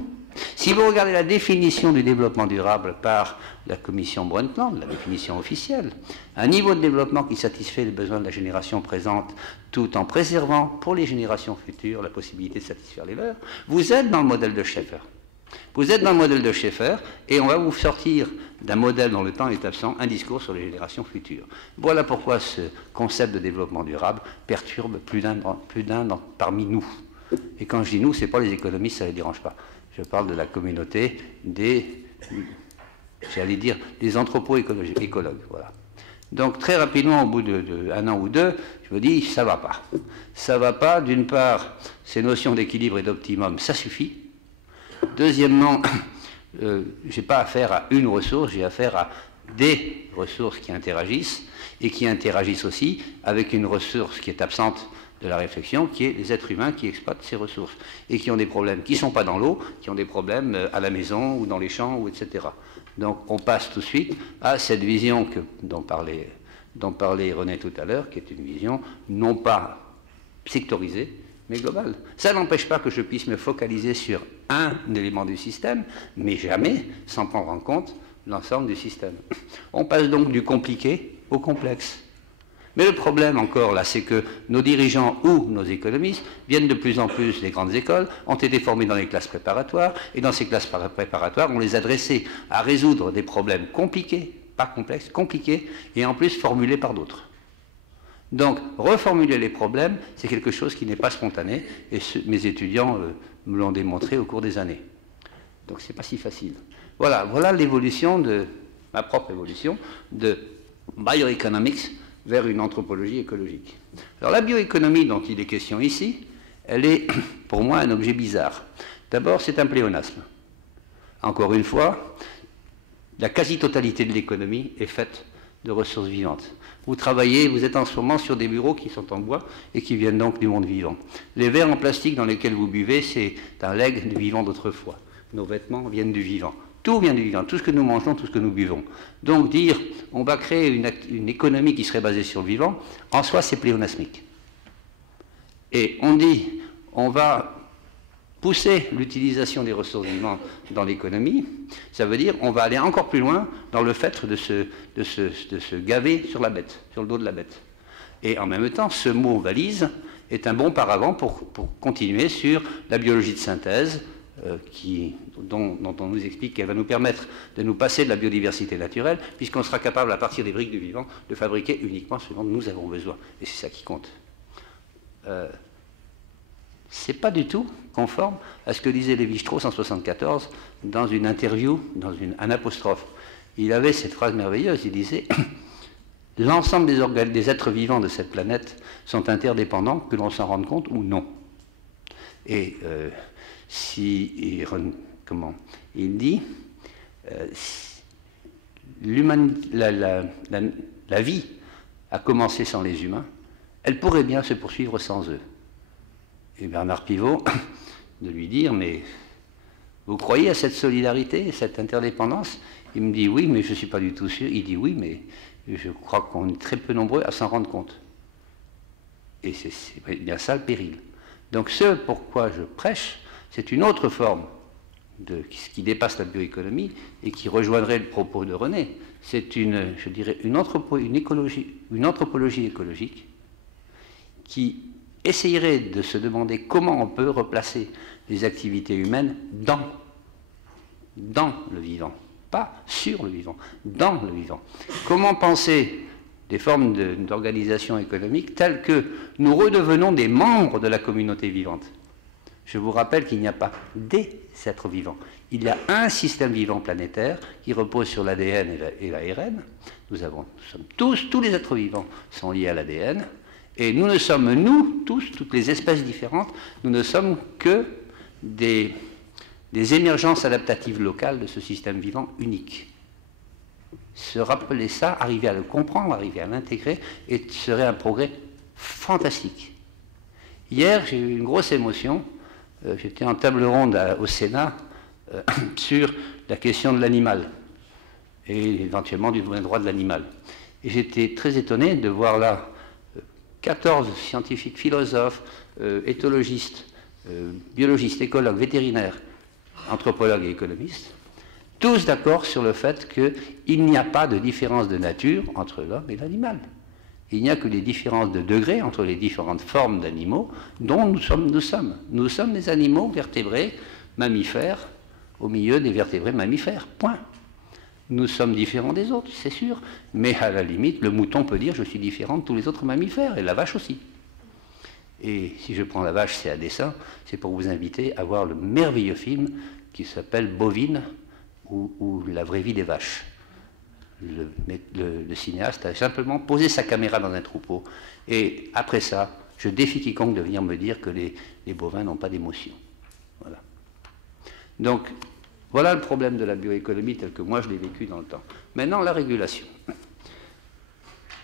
Si vous regardez la définition du développement durable par la commission Brundtland, la définition officielle, un niveau de développement qui satisfait les besoins de la génération présente tout en préservant pour les générations futures la possibilité de satisfaire les leurs, vous êtes dans le modèle de Schaeffer. Vous êtes dans le modèle de Schaeffer et on va vous sortir d'un modèle dont le temps est absent un discours sur les générations futures. Voilà pourquoi ce concept de développement durable perturbe plus d'un parmi nous. Et quand je dis nous, ce n'est pas les économistes, ça ne les dérange pas. Je parle de la communauté des, j'allais dire, des anthropo-écologues. Voilà. Donc très rapidement, au bout d'un an ou deux, je me dis, ça ne va pas. Ça ne va pas, d'une part, ces notions d'équilibre et d'optimum, ça suffit. Deuxièmement, je n'ai pas affaire à une ressource, j'ai affaire à des ressources qui interagissent et qui interagissent aussi avec une ressource qui est absente de la réflexion, qui est les êtres humains qui exploitent ces ressources et qui ont des problèmes qui ne sont pas dans l'eau, qui ont des problèmes à la maison ou dans les champs, ou etc. Donc on passe tout de suite à cette vision dont parlait René tout à l'heure, qui est une vision non pas sectorisée, mais globale. Ça n'empêche pas que je puisse me focaliser sur un élément du système, mais jamais sans prendre en compte l'ensemble du système. On passe donc du compliqué au complexe. Mais le problème encore là, c'est que nos dirigeants ou nos économistes viennent de plus en plus des grandes écoles, ont été formés dans les classes préparatoires, et dans ces classes préparatoires, on les a dressés à résoudre des problèmes compliqués, pas complexes, compliqués, et en plus formulés par d'autres. Donc, reformuler les problèmes, c'est quelque chose qui n'est pas spontané, et mes étudiants me l'ont démontré au cours des années. Donc, c'est pas si facile. Voilà l'évolution ma propre évolution de bioeconomics vers une anthropologie écologique. Alors, la bioéconomie dont il est question ici, elle est pour moi un objet bizarre. D'abord, c'est un pléonasme. Encore une fois, la quasi-totalité de l'économie est faite de ressources vivantes. Vous travaillez, vous êtes en ce moment sur des bureaux qui sont en bois et qui viennent donc du monde vivant. Les verres en plastique dans lesquels vous buvez, c'est un legs du vivant d'autrefois. Nos vêtements viennent du vivant. Tout vient du vivant, tout ce que nous mangeons, tout ce que nous buvons. Donc dire, on va créer une économie qui serait basée sur le vivant, en soi c'est pléonasmique. Et on dit, on va pousser l'utilisation des ressources vivantes dans l'économie, ça veut dire qu'on va aller encore plus loin dans le fait de se gaver sur la bête, sur le dos de la bête. Et en même temps, ce mot valise est un bon paravent pour continuer sur la biologie de synthèse, dont on nous explique qu'elle va nous permettre de nous passer de la biodiversité naturelle, puisqu'on sera capable, à partir des briques du vivant, de fabriquer uniquement ce dont nous avons besoin. Et c'est ça qui compte. C'est pas du tout conforme à ce que disait Lévi-Strauss en 1974 dans une interview, dans un apostrophe. Il avait cette phrase merveilleuse, il disait « L'ensemble des êtres vivants de cette planète sont interdépendants, que l'on s'en rende compte ou non. » Et il dit la vie a commencé sans les humains, elle pourrait bien se poursuivre sans eux. Et Bernard Pivot de lui dire, mais vous croyez à cette solidarité, cette interdépendance? Il me dit oui, mais je ne suis pas du tout sûr. Il dit oui, mais je crois qu'on est très peu nombreux à s'en rendre compte. Et c'est bien ça le péril. Donc ce pourquoi je prêche, c'est une autre forme qui dépasse la bioéconomie et qui rejoindrait le propos de René. C'est je dirais, une anthropologie écologique qui essayerait de se demander comment on peut replacer les activités humaines dans le vivant, pas sur le vivant, dans le vivant. Comment penser des formes d'organisation économique telles que nous redevenons des membres de la communauté vivante. Je vous rappelle qu'il n'y a pas des êtres vivants. Il y a un système vivant planétaire qui repose sur l'ADN et l'ARN. Nous sommes tous les êtres vivants sont liés à l'ADN. Et nous ne sommes, nous, tous, toutes les espèces différentes, nous ne sommes que des émergences adaptatives locales de ce système vivant unique. Se rappeler ça, arriver à le comprendre, arriver à l'intégrer, serait un progrès fantastique. Hier, j'ai eu une grosse émotion. J'étais en table ronde au Sénat sur la question de l'animal et éventuellement du droit de l'animal. Et j'étais très étonné de voir là 14 scientifiques, philosophes, éthologistes, biologistes, écologues, vétérinaires, anthropologues et économistes, tous d'accord sur le fait qu'il n'y a pas de différence de nature entre l'homme et l'animal. Il n'y a que des différences de degrés entre les différentes formes d'animaux dont nous sommes. Nous sommes des animaux vertébrés, mammifères, au milieu des vertébrés mammifères. Point. Nous sommes différents des autres, c'est sûr, mais à la limite, le mouton peut dire « je suis différent de tous les autres mammifères », et la vache aussi. Et si je prends la vache, c'est à dessein, c'est pour vous inviter à voir le merveilleux film qui s'appelle « Bovine » ou « La vraie vie des vaches ». Le cinéaste a simplement posé sa caméra dans un troupeau, et après ça, je défie quiconque de venir me dire que les bovins n'ont pas d'émotion. Voilà. Donc, voilà le problème de la bioéconomie tel que moi je l'ai vécu dans le temps. Maintenant, la régulation.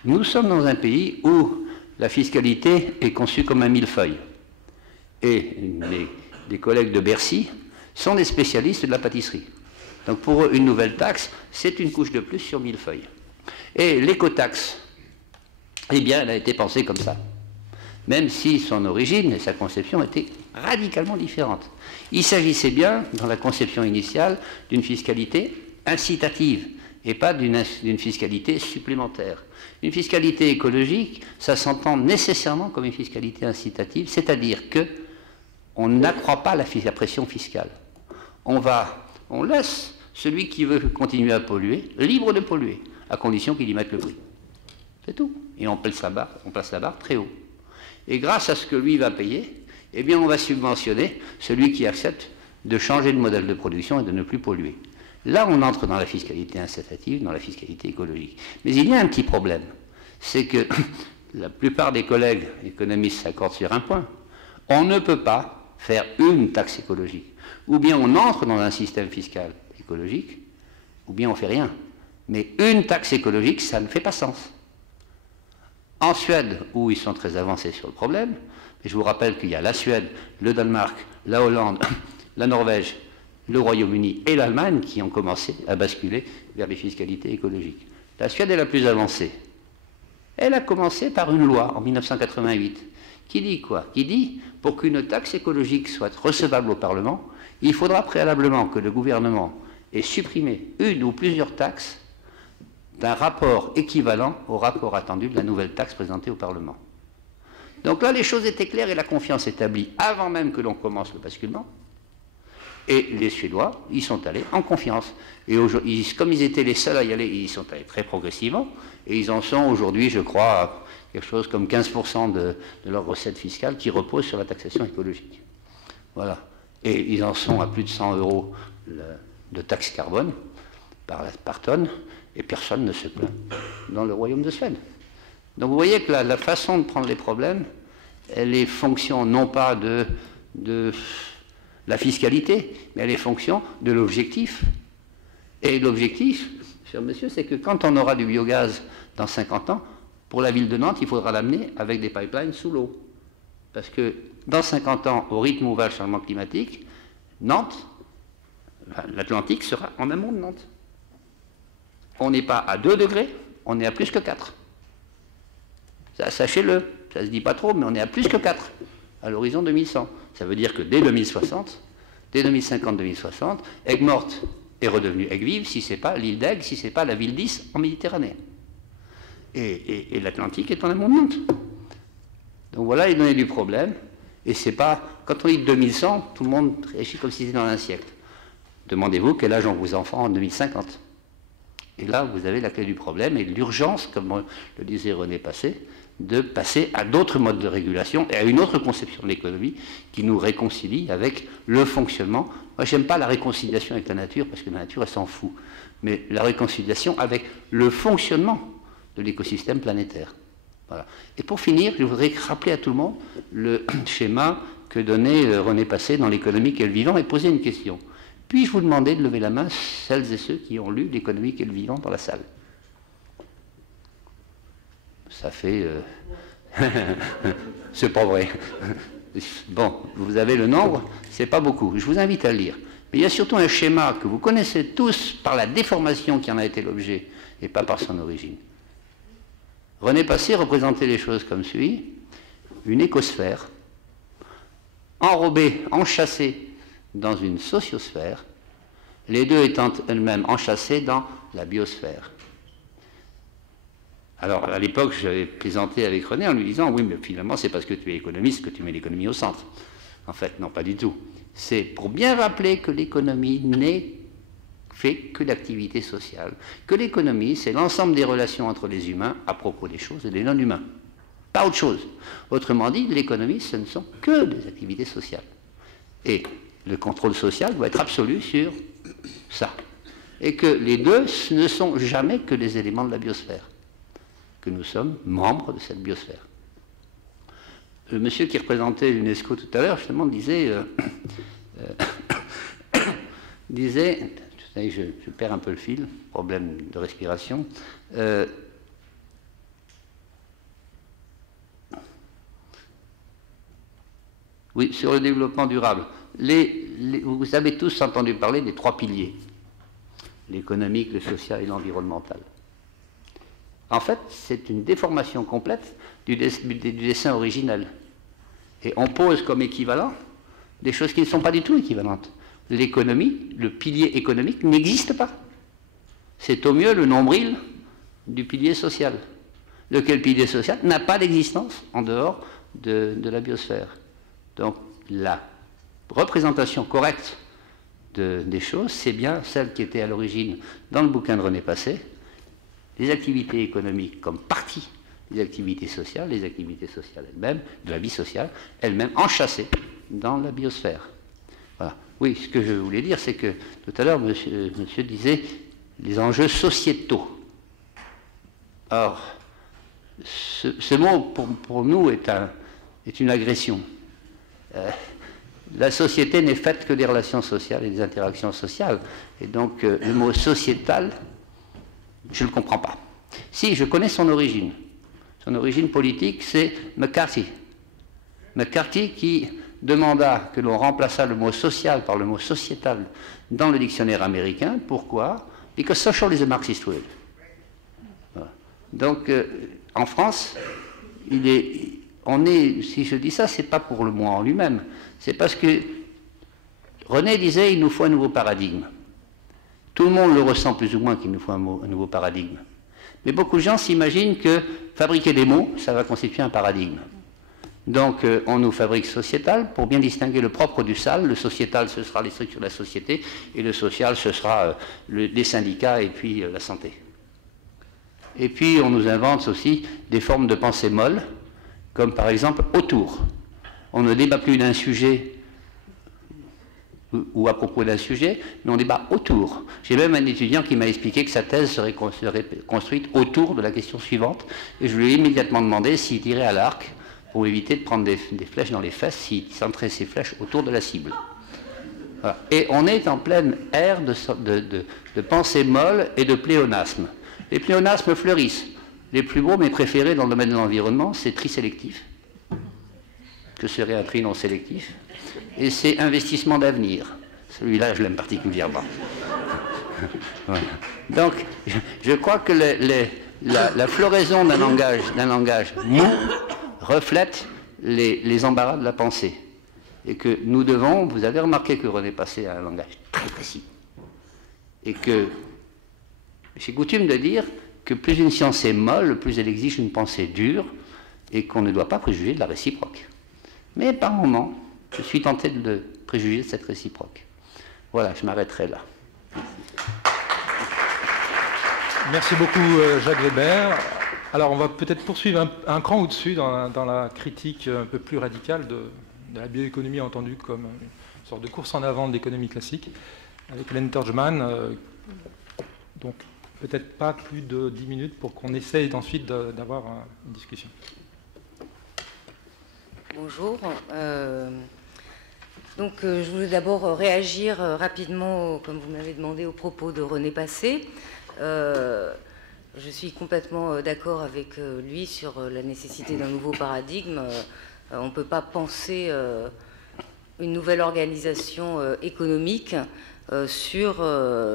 Nous sommes dans un pays où la fiscalité est conçue comme un millefeuille. Et les collègues de Bercy sont des spécialistes de la pâtisserie. Donc pour eux, une nouvelle taxe, c'est une couche de plus sur millefeuille. Et l'écotaxe, eh bien, elle a été pensée comme ça. Même si son origine et sa conception étaient radicalement différentes. Il s'agissait bien, dans la conception initiale, d'une fiscalité incitative et pas d'une fiscalité supplémentaire. Une fiscalité écologique, ça s'entend nécessairement comme une fiscalité incitative, c'est-à-dire qu'on n'accroît pas la pression fiscale. On laisse celui qui veut continuer à polluer libre de polluer, à condition qu'il y mette le prix. C'est tout. Et on place la barre très haut. Et grâce à ce que lui va payer, eh bien on va subventionner celui qui accepte de changer de modèle de production et de ne plus polluer. Là, on entre dans la fiscalité incitative, dans la fiscalité écologique. Mais il y a un petit problème, c'est que la plupart des collègues économistes s'accordent sur un point. On ne peut pas faire une taxe écologique. Ou bien on entre dans un système fiscal écologique, ou bien on ne fait rien. Mais une taxe écologique, ça ne fait pas sens. En Suède, où ils sont très avancés sur le problème, et je vous rappelle qu'il y a la Suède, le Danemark, la Hollande, la Norvège, le Royaume-Uni et l'Allemagne qui ont commencé à basculer vers les fiscalités écologiques. La Suède est la plus avancée. Elle a commencé par une loi en 1988 qui dit quoi? Qui dit, pour qu'une taxe écologique soit recevable au Parlement, il faudra préalablement que le gouvernement ait supprimé une ou plusieurs taxes d'un rapport équivalent au rapport attendu de la nouvelle taxe présentée au Parlement. Donc là, les choses étaient claires et la confiance établie avant même que l'on commence le basculement. Et les Suédois, ils sont allés en confiance. Et comme ils étaient les seuls à y aller, ils sont allés très progressivement. Et ils en sont aujourd'hui, je crois, à quelque chose comme 15% de leurs recettes fiscales qui reposent sur la taxation écologique. Voilà. Et ils en sont à plus de 100 € de taxe carbone par tonne. Et personne ne se plaint dans le royaume de Suède. Donc vous voyez que la façon de prendre les problèmes, elle est fonction non pas de la fiscalité, mais elle est fonction de l'objectif. Et l'objectif, cher monsieur, c'est que quand on aura du biogaz dans 50 ans, pour la ville de Nantes, il faudra l'amener avec des pipelines sous l'eau. Parce que dans 50 ans, au rythme où va le changement climatique, Nantes, l'Atlantique sera en amont de Nantes. On n'est pas à 2 degrés, on est à plus que 4. Ça, sachez-le, ça ne se dit pas trop, mais on est à plus que 4 à l'horizon 2100. Ça veut dire que dès 2060, dès 2050-2060, Aigues-Mortes est redevenue Aigues-Vives si ce n'est pas l'île d'Aigues, si ce n'est pas la ville 10 en Méditerranée. Et l'Atlantique est en amont de Nantes. Donc voilà les données du problème. Et c'est pas, quand on dit 2100, tout le monde réagit comme si c'était dans un siècle. Demandez-vous quel âge ont vos enfants en 2050. Et là, vous avez la clé du problème et l'urgence, comme le disait René Passet, de passer à d'autres modes de régulation et à une autre conception de l'économie qui nous réconcilie avec le fonctionnement. Moi, j'aime pas la réconciliation avec la nature parce que la nature, elle s'en fout. Mais la réconciliation avec le fonctionnement de l'écosystème planétaire. Voilà. Et pour finir, je voudrais rappeler à tout le monde le schéma que donnait René Passet dans L'économie qu'est le vivant et poser une question. Puis-je vous demander de lever la main, celles et ceux qui ont lu L'économie qu'est le vivant dans la salle? Ça fait... c'est pas vrai. Bon, vous avez le nombre, c'est pas beaucoup. Je vous invite à le lire. Mais il y a surtout un schéma que vous connaissez tous par la déformation qui en a été l'objet et pas par son origine. René Passet représentait les choses comme suit. Une écosphère enrobée, enchâssée dans une sociosphère, les deux étant elles-mêmes enchâssées dans la biosphère. Alors, à l'époque, j'avais plaisanté avec René en lui disant « Oui, mais finalement, c'est parce que tu es économiste que tu mets l'économie au centre. » En fait, non, pas du tout. C'est pour bien rappeler que l'économie n'est fait que d'activités sociales. Que l'économie, c'est l'ensemble des relations entre les humains à propos des choses et des non-humains. Pas autre chose. Autrement dit, l'économie, ce ne sont que des activités sociales. Et le contrôle social doit être absolu sur ça. Et que les deux ne sont jamais que des éléments de la biosphère. Que nous sommes membres de cette biosphère. Le monsieur qui représentait l'UNESCO tout à l'heure, justement, disait, je perds un peu le fil, problème de respiration, oui, sur le développement durable. Vous avez tous entendu parler des 3 piliers, l'économique, le social et l'environnemental. En fait, c'est une déformation complète du dessin originel. Et on pose comme équivalent des choses qui ne sont pas du tout équivalentes. L'économie, le pilier économique n'existe pas. C'est au mieux le nombril du pilier social. Lequel pilier social n'a pas d'existence en dehors de la biosphère. Donc la représentation correcte des choses, c'est bien celle qui était à l'origine dans le bouquin de René Passet, les activités économiques comme partie des activités sociales elles-mêmes, de la vie sociale, elles-mêmes enchâssées dans la biosphère. Voilà. Oui, ce que je voulais dire, c'est que tout à l'heure, monsieur disait les enjeux sociétaux. Or, ce mot, pour nous, est une agression. La société n'est faite que des relations sociales et des interactions sociales. Et donc, le mot sociétal, je ne le comprends pas. Si, je connais son origine. Son origine politique, c'est McCarthy. McCarthy qui demanda que l'on remplaçât le mot social par le mot sociétal dans le dictionnaire américain. Pourquoi? Because social is a Marxist word. Voilà. Donc, en France, si je dis ça, c'est pas pour le moi en lui-même, c'est parce que René disait il nous faut un nouveau paradigme. Tout le monde le ressent plus ou moins qu'il nous faut un nouveau paradigme. Mais beaucoup de gens s'imaginent que fabriquer des mots, ça va constituer un paradigme. Donc on nous fabrique sociétal pour bien distinguer le propre du sale. Le sociétal, ce sera les structures de la société, et le social, ce sera les syndicats et puis la santé. Et puis on nous invente aussi des formes de pensée molle, comme par exemple autour. On ne débat plus d'un sujet ou à propos d'un sujet, mais on débat autour. J'ai même un étudiant qui m'a expliqué que sa thèse serait construite autour de la question suivante, et je lui ai immédiatement demandé s'il tirait à l'arc pour éviter de prendre des flèches dans les fesses, s'il centrait ses flèches autour de la cible. Voilà. Et on est en pleine ère de pensée molle et de pléonasme. Les pléonasmes fleurissent. Les plus beaux, mes préférés dans le domaine de l'environnement, c'est tri sélectif. Que serait un tri non sélectif? Et c'est investissement d'avenir. Celui-là, je l'aime particulièrement. Voilà. Donc, je crois que la floraison d'un langage mou reflète les embarras de la pensée. Et que nous devons, vous avez remarqué que René Passé a un langage très précis. Et que j'ai coutume de dire que plus une science est molle, plus elle exige une pensée dure, et qu'on ne doit pas préjuger de la réciproque. Mais par moments, je suis tenté de préjuger de cette réciproque. Voilà, je m'arrêterai là. Merci beaucoup Jacques Weber. Alors on va peut-être poursuivre un cran au-dessus dans la critique un peu plus radicale de la bioéconomie entendue comme une sorte de course en avant de l'économie classique, avec Hélène Terjman. Donc peut-être pas plus de 10 minutes pour qu'on essaye ensuite d'avoir une discussion. Bonjour. Donc, je voulais d'abord réagir rapidement, comme vous m'avez demandé, aux propos de René Passé. Je suis complètement d'accord avec lui sur la nécessité d'un nouveau paradigme. On ne peut pas penser une nouvelle organisation économique sur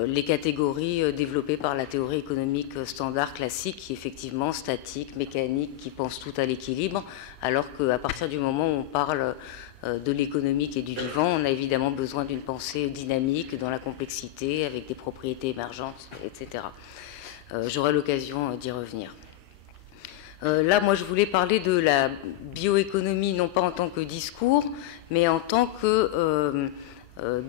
les catégories développées par la théorie économique standard classique, qui est effectivement statique, mécanique, qui pense tout à l'équilibre, alors qu'à partir du moment où on parle de l'économique et du vivant, on a évidemment besoin d'une pensée dynamique dans la complexité, avec des propriétés émergentes, etc. J'aurai l'occasion d'y revenir. Là, moi, je voulais parler de la bioéconomie, non pas en tant que discours, mais en tant que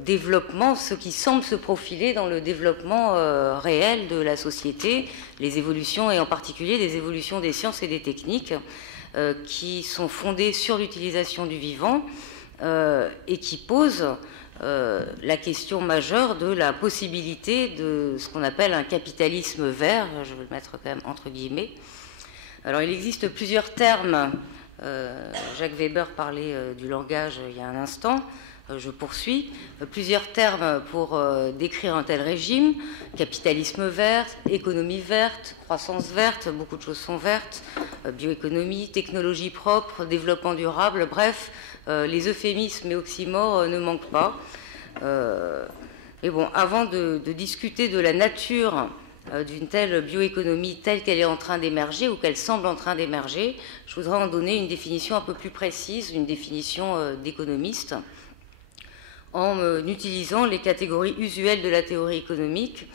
développement, ce qui semble se profiler dans le développement réel de la société, les évolutions, et en particulier les évolutions des sciences et des techniques, qui sont fondées sur l'utilisation du vivant et qui posent la question majeure de la possibilité de ce qu'on appelle un capitalisme vert, je vais le mettre quand même entre guillemets. Alors il existe plusieurs termes, Jacques Weber parlait du langage il y a un instant, je poursuis, plusieurs termes pour décrire un tel régime: capitalisme vert, économie verte, croissance verte, beaucoup de choses sont vertes, bioéconomie, technologie propre, développement durable, bref, les euphémismes et oxymores ne manquent pas. Mais bon, avant de discuter de la nature d'une telle bioéconomie telle qu'elle est en train d'émerger ou qu'elle semble en train d'émerger, je voudrais en donner une définition un peu plus précise, une définition d'économiste, en utilisant les catégories usuelles de la théorie économique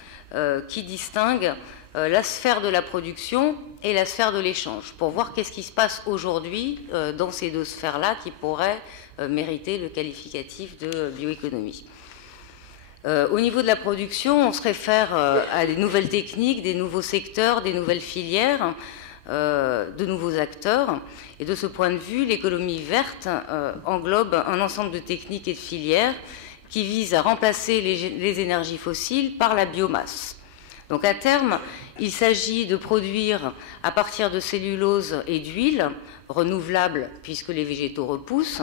qui distinguent la sphère de la production et la sphère de l'échange, pour voir qu'est-ce qui se passe aujourd'hui dans ces deux sphères-là qui pourraient mériter le qualificatif de bioéconomie. Au niveau de la production, on se réfère à des nouvelles techniques, des nouveaux secteurs, des nouvelles filières, de nouveaux acteurs. Et de ce point de vue, l'économie verte englobe un ensemble de techniques et de filières qui visent à remplacer les énergies fossiles par la biomasse. Donc à terme, il s'agit de produire à partir de cellulose et d'huile renouvelables puisque les végétaux repoussent,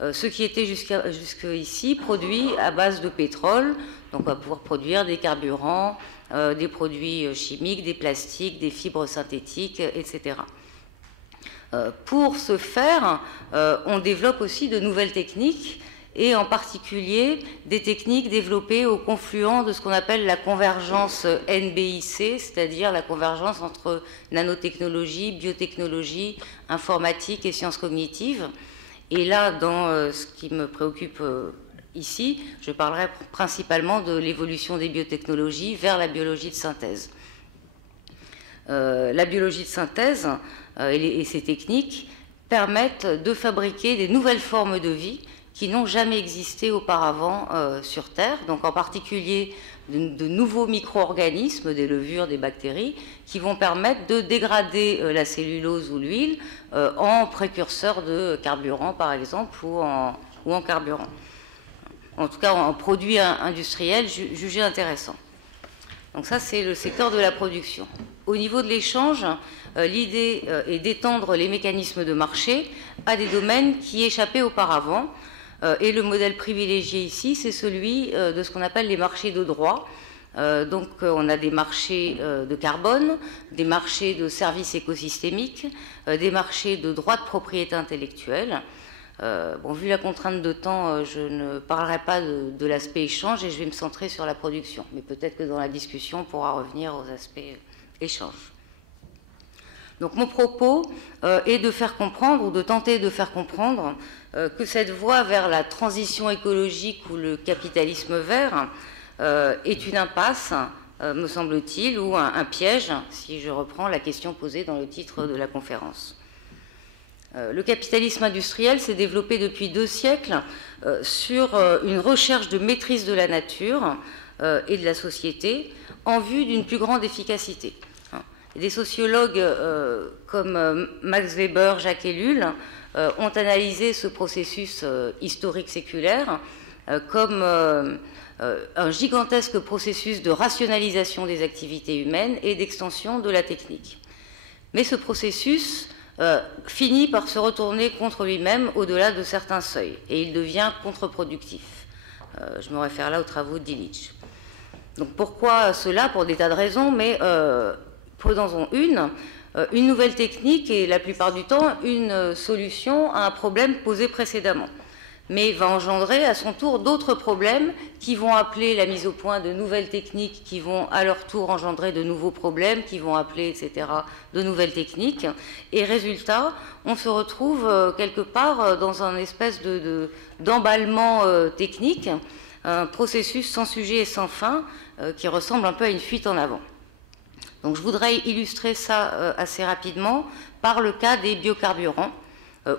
ce qui était jusqu'ici produit à base de pétrole. Donc on va pouvoir produire des carburants, des produits chimiques, des plastiques, des fibres synthétiques, etc. Pour ce faire, on développe aussi de nouvelles techniques et en particulier des techniques développées au confluent de ce qu'on appelle la convergence NBIC, c'est-à-dire la convergence entre nanotechnologie, biotechnologie, informatique et sciences cognitives. Et là, dans ce qui me préoccupe ici, je parlerai principalement de l'évolution des biotechnologies vers la biologie de synthèse. La biologie de synthèse et ses techniques permettent de fabriquer des nouvelles formes de vie qui n'ont jamais existé auparavant sur Terre, donc en particulier de nouveaux micro-organismes, des levures, des bactéries, qui vont permettre de dégrader la cellulose ou l'huile en précurseur de carburant, par exemple, ou en carburant. En tout cas, en produit industriel jugé intéressant. Donc ça, c'est le secteur de la production. Au niveau de l'échange, l'idée est d'étendre les mécanismes de marché à des domaines qui échappaient auparavant. Et le modèle privilégié ici, c'est celui de ce qu'on appelle les marchés de droit. Donc on a des marchés de carbone, des marchés de services écosystémiques, des marchés de droits de propriété intellectuelle. Bon, vu la contrainte de temps, je ne parlerai pas de l'aspect échange et je vais me centrer sur la production. Mais peut-être que dans la discussion, on pourra revenir aux aspects échange. Donc mon propos est de faire comprendre, ou de tenter de faire comprendre, que cette voie vers la transition écologique ou le capitalisme vert est une impasse, me semble-t-il, ou un piège, si je reprends la question posée dans le titre de la conférence. Le capitalisme industriel s'est développé depuis 2 siècles sur une recherche de maîtrise de la nature et de la société en vue d'une plus grande efficacité. Des sociologues comme Max Weber, Jacques Ellul ont analysé ce processus historique séculaire comme un gigantesque processus de rationalisation des activités humaines et d'extension de la technique. Mais ce processus finit par se retourner contre lui-même au-delà de certains seuils, et il devient contre-productif. Je me réfère là aux travaux d'Illich. Donc pourquoi cela? Pour des tas de raisons, mais prenons-en une nouvelle technique est la plupart du temps une solution à un problème posé précédemment, mais va engendrer à son tour d'autres problèmes qui vont appeler la mise au point de nouvelles techniques qui vont à leur tour engendrer de nouveaux problèmes, qui vont appeler, etc., de nouvelles techniques. Et résultat, on se retrouve quelque part dans un espèce d'emballement technique, un processus sans sujet et sans fin qui ressemble un peu à une fuite en avant. Donc je voudrais illustrer ça assez rapidement par le cas des biocarburants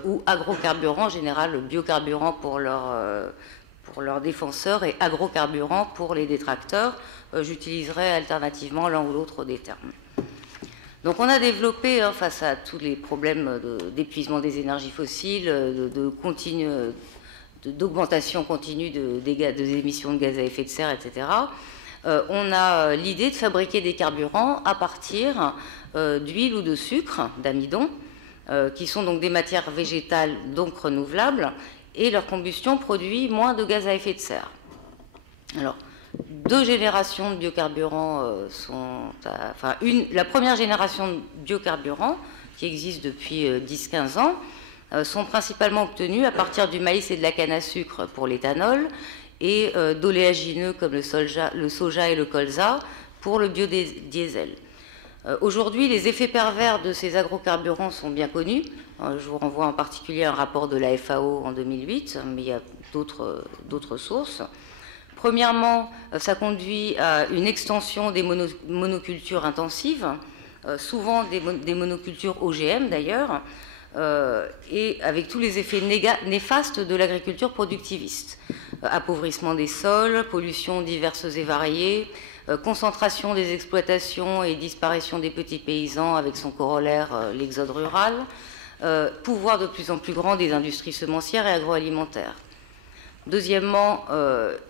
ou agrocarburants, en général biocarburants pour leurs défenseurs et agrocarburants pour les détracteurs. J'utiliserai alternativement l'un ou l'autre des termes. Donc on a développé, face à tous les problèmes d'épuisement des énergies fossiles, d'augmentation continue des émissions de gaz à effet de serre, etc., on a l'idée de fabriquer des carburants à partir d'huile ou de sucre, d'amidon, qui sont donc des matières végétales, donc renouvelables, et leur combustion produit moins de gaz à effet de serre. Alors, 2 générations de biocarburants la première génération de biocarburants, qui existe depuis 10-15 ans, sont principalement obtenus à partir du maïs et de la canne à sucre pour l'éthanol, et d'oléagineux comme le soja et le colza pour le biodiesel. Aujourd'hui, les effets pervers de ces agrocarburants sont bien connus. Je vous renvoie en particulier à un rapport de la FAO en 2008, mais il y a d'autres sources. Premièrement, ça conduit à une extension des monocultures intensives, souvent des monocultures OGM d'ailleurs, et avec tous les effets néfastes de l'agriculture productiviste. Appauvrissement des sols, pollutions diverses et variées, concentration des exploitations et disparition des petits paysans avec son corollaire, l'exode rural, pouvoir de plus en plus grand des industries semencières et agroalimentaires. Deuxièmement,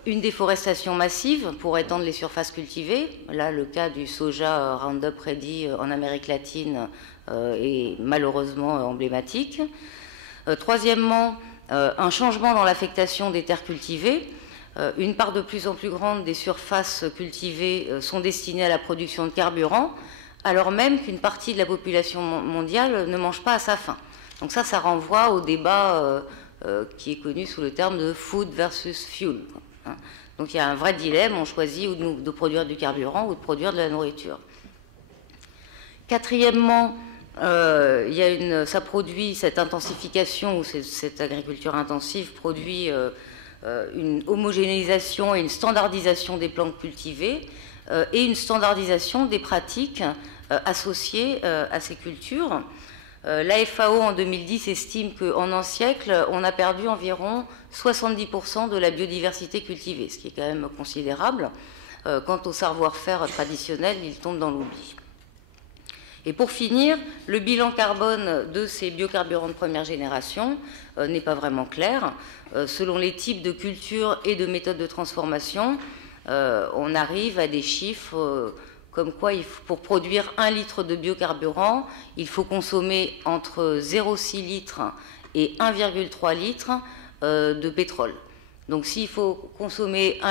une déforestation massive pour étendre les surfaces cultivées. Là, le cas du soja Roundup Ready en Amérique latine est malheureusement emblématique. Troisièmement, un changement dans l'affectation des terres cultivées. Une part de plus en plus grande des surfaces cultivées sont destinées à la production de carburant, alors même qu'une partie de la population mondiale ne mange pas à sa faim. Donc ça renvoie au débat qui est connu sous le terme de food versus fuel. Hein. Donc il y a un vrai dilemme, on choisit ou de produire du carburant ou de produire de la nourriture. Quatrièmement, ça produit, cette intensification ou cette agriculture intensive produit une homogénéisation et une standardisation des plantes cultivées et une standardisation des pratiques associées à ces cultures. La FAO en 2010 estime qu'en un siècle, on a perdu environ 70% de la biodiversité cultivée, ce qui est quand même considérable. Quant au savoir-faire traditionnel, il tombe dans l'oubli. Et pour finir, le bilan carbone de ces biocarburants de première génération n'est pas vraiment clair. Selon les types de cultures et de méthodes de transformation, on arrive à des chiffres comme quoi, pour produire 1 litre de biocarburant, il faut consommer entre 0,6 litres et 1,3 litre de pétrole. Donc s'il faut consommer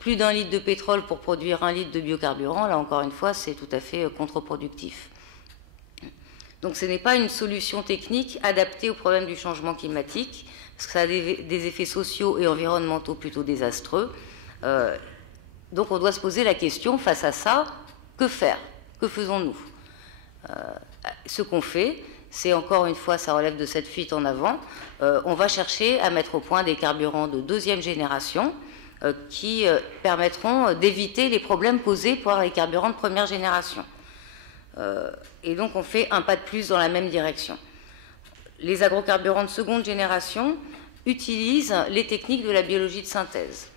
plus d'1 litre de pétrole pour produire 1 litre de biocarburant, là encore une fois, c'est tout à fait contre-productif. Donc ce n'est pas une solution technique adaptée au problème du changement climatique, parce que ça a des effets sociaux et environnementaux plutôt désastreux. Donc on doit se poser la question, face à ça, que faire? Que faisons-nous? Ce qu'on fait, c'est encore une fois, ça relève de cette fuite en avant, on va chercher à mettre au point des carburants de 2e génération qui permettront d'éviter les problèmes posés par les carburants de 1re génération. Et donc on fait un pas de plus dans la même direction. Les agrocarburants de 2e génération utilisent les techniques de la biologie de synthèse.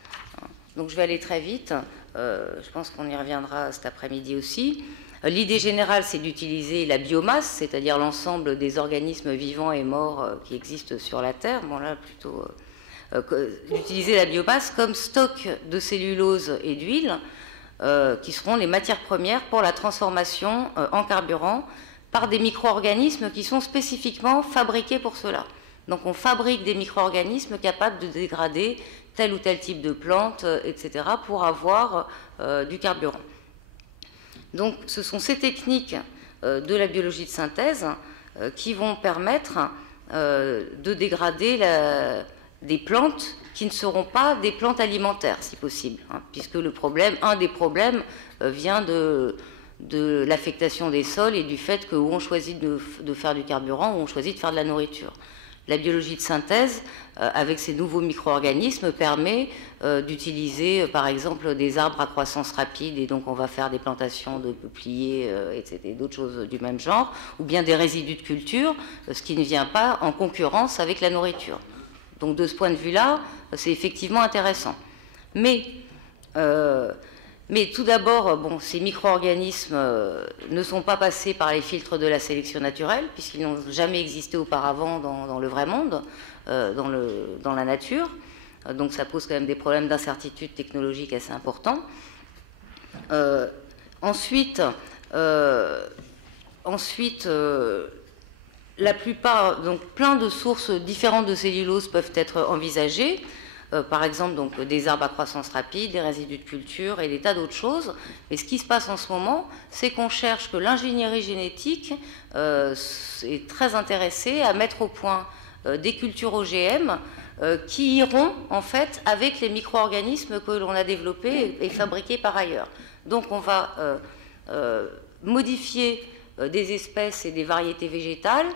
Donc je vais aller très vite, je pense qu'on y reviendra cet après-midi aussi. L'idée générale, c'est d'utiliser la biomasse, c'est-à-dire l'ensemble des organismes vivants et morts qui existent sur la Terre. Bon là, plutôt d'utiliser la biomasse comme stock de cellulose et d'huile, qui seront les matières premières pour la transformation en carburant par des micro-organismes qui sont spécifiquement fabriqués pour cela. Donc on fabrique des micro-organismes capables de dégrader tel ou tel type de plante, etc., pour avoir du carburant. Donc ce sont ces techniques de la biologie de synthèse qui vont permettre de dégrader des plantes qui ne seront pas des plantes alimentaires, si possible, hein, puisque un des problèmes vient de l'affectation des sols et du fait que où on choisit de faire du carburant, ou on choisit de faire de la nourriture. La biologie de synthèse, avec ces nouveaux micro-organismes, permet d'utiliser, par exemple, des arbres à croissance rapide, et donc on va faire des plantations de peupliers, etc., et d'autres choses du même genre, ou bien des résidus de culture, ce qui ne vient pas en concurrence avec la nourriture. Donc de ce point de vue-là, c'est effectivement intéressant. Mais tout d'abord, bon, ces micro-organismes ne sont pas passés par les filtres de la sélection naturelle, puisqu'ils n'ont jamais existé auparavant dans le vrai monde, dans la nature. Donc ça pose quand même des problèmes d'incertitude technologique assez importants. Ensuite, la plupart, donc plein de sources différentes de cellulose peuvent être envisagées. Par exemple, donc, des arbres à croissance rapide, des résidus de culture et des tas d'autres choses. Mais ce qui se passe en ce moment, c'est qu'on cherche que l'ingénierie génétique est très intéressée à mettre au point des cultures OGM qui iront en fait avec les micro-organismes que l'on a développés et fabriqués par ailleurs. Donc on va modifier des espèces et des variétés végétales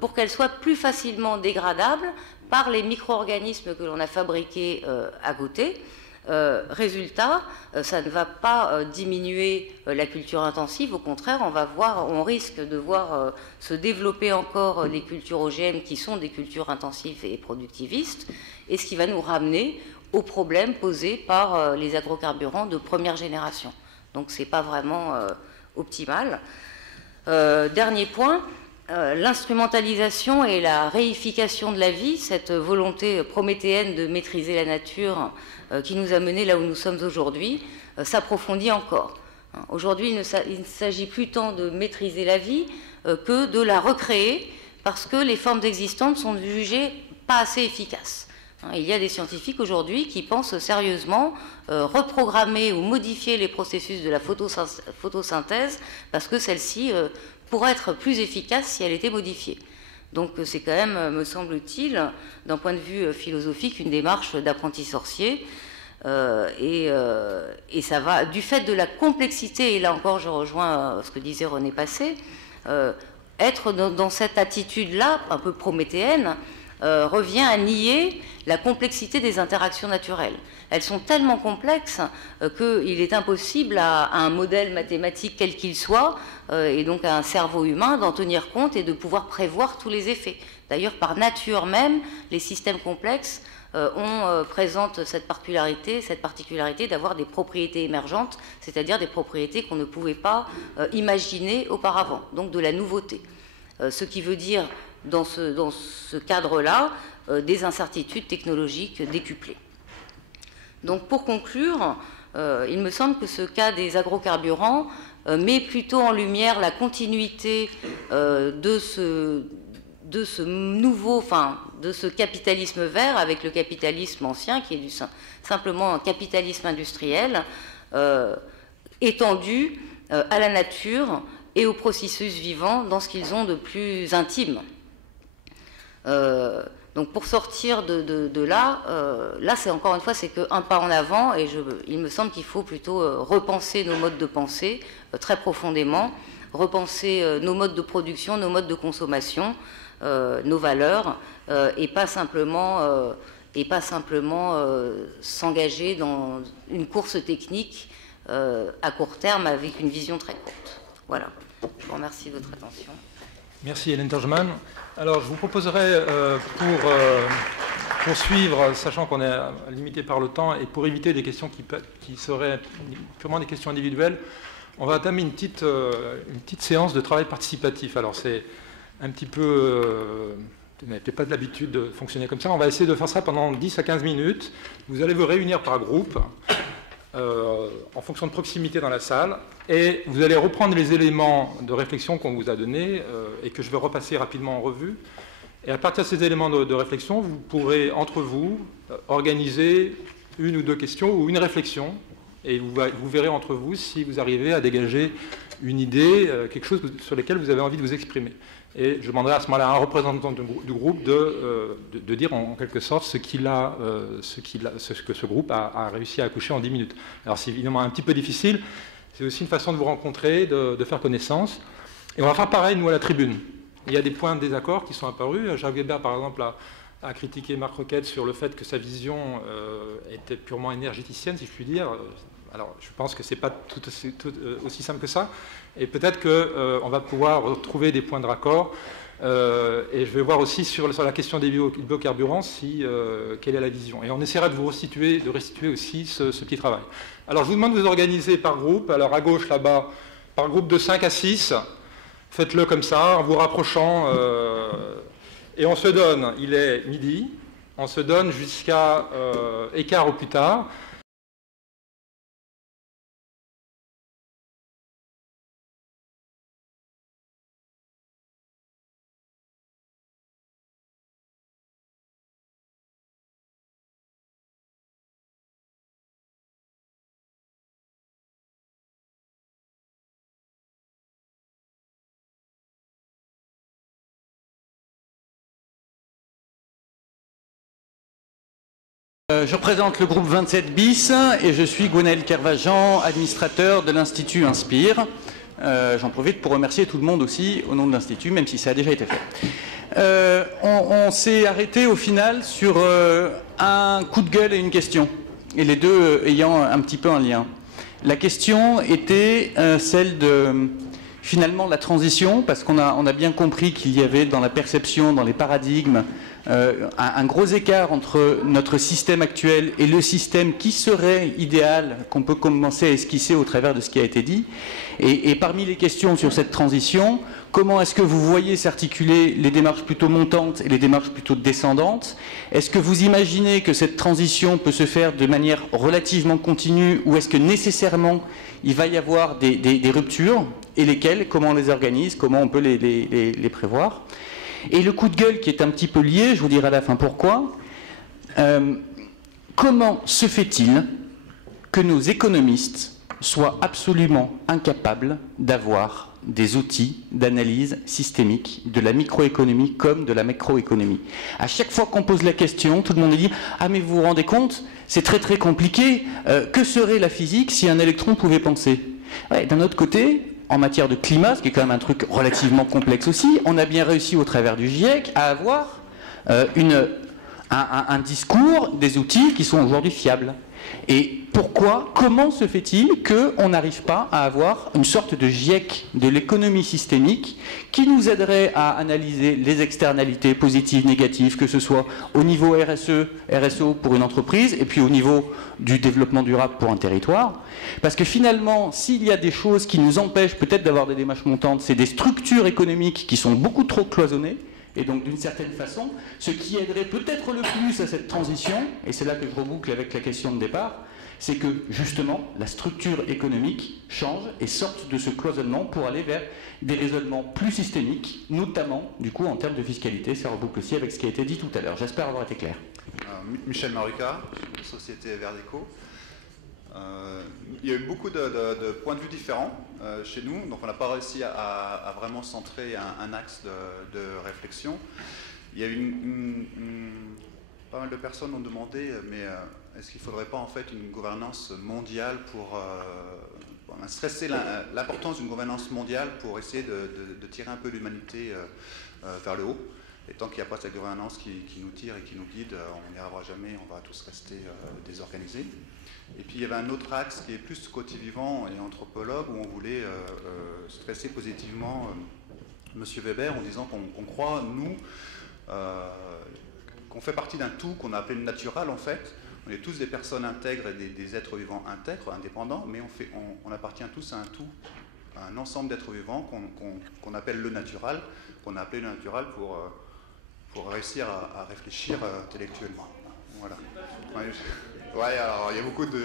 pour qu'elles soient plus facilement dégradables par les micro-organismes que l'on a fabriqués à côté. Résultat, ça ne va pas diminuer la culture intensive, au contraire, on risque de voir se développer encore des cultures OGM qui sont des cultures intensives et productivistes, et ce qui va nous ramener aux problèmes posés par les agrocarburants de 1re génération. Donc ce n'est pas vraiment optimal. Dernier point, l'instrumentalisation et la réification de la vie, cette volonté prométhéenne de maîtriser la nature qui nous a menés là où nous sommes aujourd'hui, s'approfondit encore. Aujourd'hui, il ne s'agit plus tant de maîtriser la vie que de la recréer, parce que les formes existantes sont jugées pas assez efficaces. Il y a des scientifiques aujourd'hui qui pensent sérieusement reprogrammer ou modifier les processus de la photosynthèse, parce que celle-ci pourrait être plus efficace si elle était modifiée. Donc c'est quand même, me semble-t-il, d'un point de vue philosophique, une démarche d'apprenti sorcier. Et ça va, du fait de la complexité, et là encore je rejoins ce que disait René Passé, être dans cette attitude-là, un peu prométhéenne, revient à nier la complexité des interactions naturelles. Elles sont tellement complexes qu'il est impossible à un modèle mathématique quel qu'il soit, et donc à un cerveau humain, d'en tenir compte et de pouvoir prévoir tous les effets. D'ailleurs, par nature même, les systèmes complexes présentent cette particularité d'avoir des propriétés émergentes, c'est-à-dire des propriétés qu'on ne pouvait pas imaginer auparavant, donc de la nouveauté. Ce qui veut dire, dans ce cadre-là, des incertitudes technologiques décuplées. Donc pour conclure, il me semble que ce cas des agrocarburants met plutôt en lumière la continuité de ce nouveau, de ce capitalisme vert avec le capitalisme ancien, qui est simplement un capitalisme industriel étendu à la nature et aux processus vivants dans ce qu'ils ont de plus intime. Donc pour sortir de là, là c'est encore une fois, c'est qu'un pas en avant, et il me semble qu'il faut plutôt repenser nos modes de pensée très profondément, repenser nos modes de production, nos modes de consommation, nos valeurs, et pas simplement s'engager dans une course technique à court terme avec une vision très courte. Voilà. Je vous remercie de votre attention. Merci Hélène Turgeman. Alors je vous proposerai pour poursuivre, sachant qu'on est limité par le temps et pour éviter des questions qui seraient purement des questions individuelles, on va entamer une petite séance de travail participatif. Alors c'est un petit peu... vous n'avez peut-être pas de l'habitude de fonctionner comme ça. On va essayer de faire ça pendant 10 à 15 minutes. Vous allez vous réunir par groupe en fonction de proximité dans la salle et vous allez reprendre les éléments de réflexion qu'on vous a donnés et que je vais repasser rapidement en revue. Et à partir de ces éléments de réflexion, vous pourrez entre vous organiser une ou deux questions ou une réflexion et vous verrez entre vous si vous arrivez à dégager une idée, quelque chose sur lequel vous avez envie de vous exprimer. Et je demanderai à ce moment-là à un représentant du groupe de dire en quelque sorte ce que ce groupe a réussi à accoucher en 10 minutes. Alors c'est évidemment un petit peu difficile, c'est aussi une façon de vous rencontrer, de faire connaissance. Et on va faire pareil, nous, à la tribune. Il y a des points de désaccord qui sont apparus. Jacques Weber, par exemple, a critiqué Marc Roquette sur le fait que sa vision était purement énergéticienne, si je puis dire. Alors, je pense que ce n'est pas tout aussi simple que ça. Et peut-être qu'on va pouvoir trouver des points de raccord. Et je vais voir aussi sur la question des biocarburants quelle est la vision. Et on essaiera de vous restituer aussi ce petit travail. Alors, je vous demande de vous organiser par groupe. Alors, à gauche, là-bas, par groupe de 5 à 6. Faites-le comme ça, en vous rapprochant. Et on se donne, il est midi, on se donne jusqu'à écart au plus tard. Je représente le groupe 27 bis et je suis Gwenaël Kervajan, administrateur de l'Institut Inspire. J'en profite pour remercier tout le monde aussi au nom de l'Institut, même si ça a déjà été fait. On s'est arrêté au final sur un coup de gueule et une question, et les deux ayant un petit peu un lien. La question était celle de finalement la transition, parce qu'on a bien compris qu'il y avait dans la perception, dans les paradigmes, un gros écart entre notre système actuel et le système qui serait idéal, qu'on peut commencer à esquisser au travers de ce qui a été dit. Et parmi les questions sur cette transition, comment est-ce que vous voyez s'articuler les démarches plutôt montantes et les démarches plutôt descendantes? Est-ce que vous imaginez que cette transition peut se faire de manière relativement continue, ou est-ce que nécessairement il va y avoir des ruptures, et lesquelles, comment on les organise, comment on peut les prévoir? Et le coup de gueule qui est un petit peu lié, je vous dirai à la fin pourquoi. Comment se fait-il que nos économistes soit absolument incapable d'avoir des outils d'analyse systémique de la microéconomie comme de la macroéconomie. À chaque fois qu'on pose la question, tout le monde dit « Ah mais vous vous rendez compte, c'est très très compliqué, que serait la physique si un électron pouvait penser ?» Ouais, d'un autre côté, en matière de climat, ce qui est quand même un truc relativement complexe aussi, on a bien réussi au travers du GIEC à avoir un discours, des outils qui sont aujourd'hui fiables. Et pourquoi, comment se fait-il qu'on n'arrive pas à avoir une sorte de GIEC de l'économie systémique qui nous aiderait à analyser les externalités positives, négatives, que ce soit au niveau RSO pour une entreprise et puis au niveau du développement durable pour un territoire? Parce que finalement, s'il y a des choses qui nous empêchent peut-être d'avoir des démarches montantes, c'est des structures économiques qui sont beaucoup trop cloisonnées. Et donc, d'une certaine façon, ce qui aiderait peut-être le plus à cette transition, et c'est là que je reboucle avec la question de départ, c'est que, justement, la structure économique change et sorte de ce cloisonnement pour aller vers des raisonnements plus systémiques, notamment, du coup, en termes de fiscalité. Ça reboucle aussi avec ce qui a été dit tout à l'heure. J'espère avoir été clair. Michel Maruca, Société Verdeco. Il y a eu beaucoup de points de vue différents chez nous, donc on n'a pas réussi à vraiment centrer un axe de réflexion. Il y a eu pas mal de personnes ont demandé, mais est-ce qu'il ne faudrait pas en fait une gouvernance mondiale pour stresser l'importance d'une gouvernance mondiale pour essayer de tirer un peu l'humanité vers le haut. Et tant qu'il n'y a pas cette gouvernance qui nous tire et qui nous guide, on n'y arrivera jamais, on va tous rester désorganisés. Et puis il y avait un autre axe qui est plus côté vivant et anthropologue où on voulait stresser positivement M. Weber en disant qu'on croit, nous, qu'on fait partie d'un tout qu'on a appelé le natural en fait. On est tous des personnes intègres et des êtres vivants intègres, indépendants, mais on appartient tous à un tout, à un ensemble d'êtres vivants qu'on appelle le natural, qu'on a appelé le natural pour réussir à réfléchir intellectuellement. Voilà. Ouais, alors il y a beaucoup de...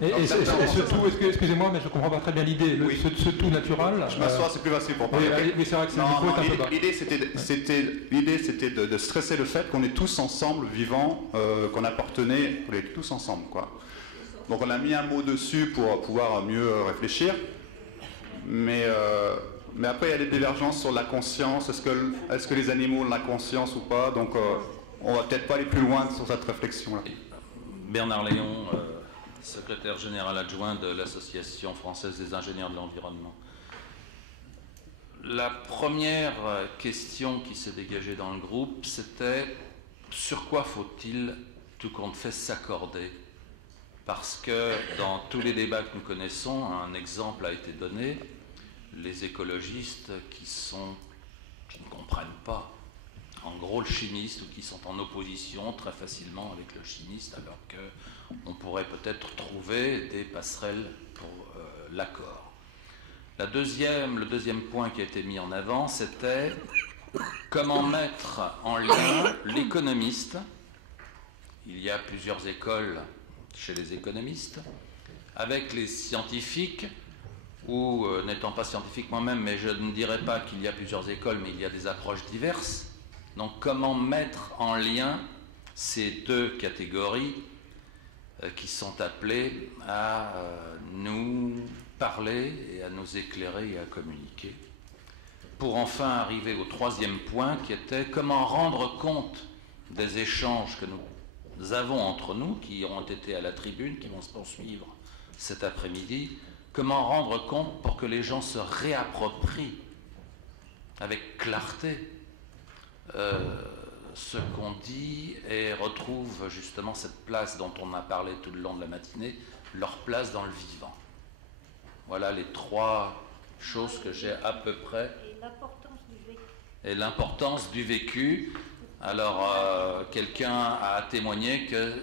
Et ce tout, excusez-moi, mais je ne comprends pas très bien l'idée. Oui. Ce tout natural... Je m'assois, c'est plus facile pour parler. Mais c'est vrai que c'est un peu bas. L'idée, c'était de stresser le fait qu'on est tous ensemble, vivants, qu'on appartenait, qu'on est tous ensemble, quoi. Donc on a mis un mot dessus pour pouvoir mieux réfléchir. Mais après, il y a des divergences sur la conscience. Est-ce que les animaux ont la conscience ou pas? Donc on va peut-être pas aller plus loin sur cette réflexion-là. Bernard Léon, secrétaire général adjoint de l'Association française des ingénieurs de l'environnement. La première question qui s'est dégagée dans le groupe, c'était sur quoi faut-il, tout compte fait, s'accorder? Parce que dans tous les débats que nous connaissons, un exemple a été donné, les écologistes qui ne comprennent pas, en gros, le chimiste, ou qui sont en opposition très facilement avec le chimiste, alors qu'on pourrait peut-être trouver des passerelles pour l'accord. Le deuxième point qui a été mis en avant, c'était comment mettre en lien l'économiste. Il y a plusieurs écoles chez les économistes, avec les scientifiques, ou n'étant pas scientifique moi-même, mais je ne dirais pas qu'il y a plusieurs écoles, mais il y a des approches diverses. Donc comment mettre en lien ces deux catégories qui sont appelées à nous parler et à nous éclairer et à communiquer, pour enfin arriver au troisième point qui était comment rendre compte des échanges que nous avons entre nous, qui ont été à la tribune, qui vont se poursuivre cet après-midi, comment rendre compte pour que les gens se réapproprient avec clarté ce qu'on dit et retrouvent justement cette place dont on a parlé tout le long de la matinée, leur place dans le vivant. Voilà les trois choses que j'ai à peu près. Et l'importance du vécu. Et l'importance du vécu. Alors, quelqu'un a témoigné que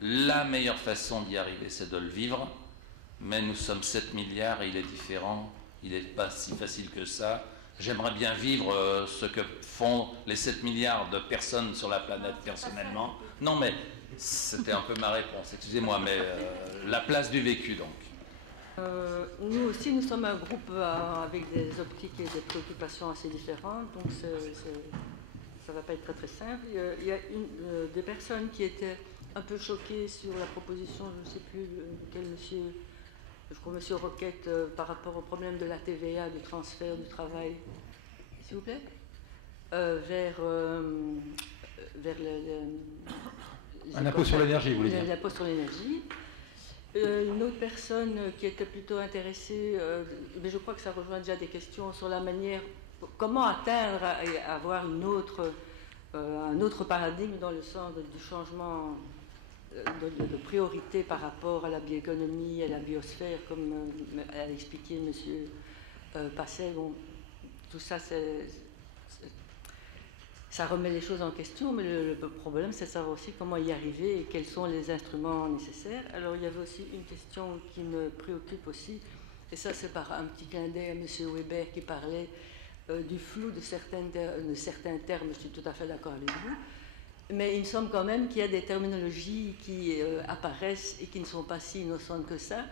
la meilleure façon d'y arriver, c'est de le vivre, mais nous sommes 7 milliards et il est différent, il n'est pas si facile que ça. J'aimerais bien vivre ce que font les 7 milliards de personnes sur la planète personnellement. Non, mais c'était un peu ma réponse, excusez-moi, mais la place du vécu, donc. Nous aussi, nous sommes un groupe avec des optiques et des préoccupations assez différentes, donc ça ne va pas être très très simple. Il y a des personnes qui étaient un peu choquées sur la proposition, je ne sais plus quel monsieur je crois, M. Roquette, par rapport au problème de la TVA, du transfert du travail, s'il vous plaît, vers un impôt sur l'énergie, vous voulez dire? L'impôt sur l'énergie. Une autre personne qui était plutôt intéressée, mais je crois que ça rejoint déjà des questions sur la manière, comment atteindre et avoir un autre paradigme dans le sens du changement de priorité par rapport à la bioéconomie, à la biosphère, comme a expliqué M. Passet. Bon, tout ça, ça remet les choses en question, mais le problème, c'est de savoir aussi comment y arriver et quels sont les instruments nécessaires. Alors, il y avait aussi une question qui me préoccupe aussi, et ça, c'est par un petit clin d'œil à M. Weber qui parlait du flou de certains termes. Je suis tout à fait d'accord avec vous. Mais il me semble quand même qu'il y a des terminologies qui apparaissent et qui ne sont pas si innocentes que ça.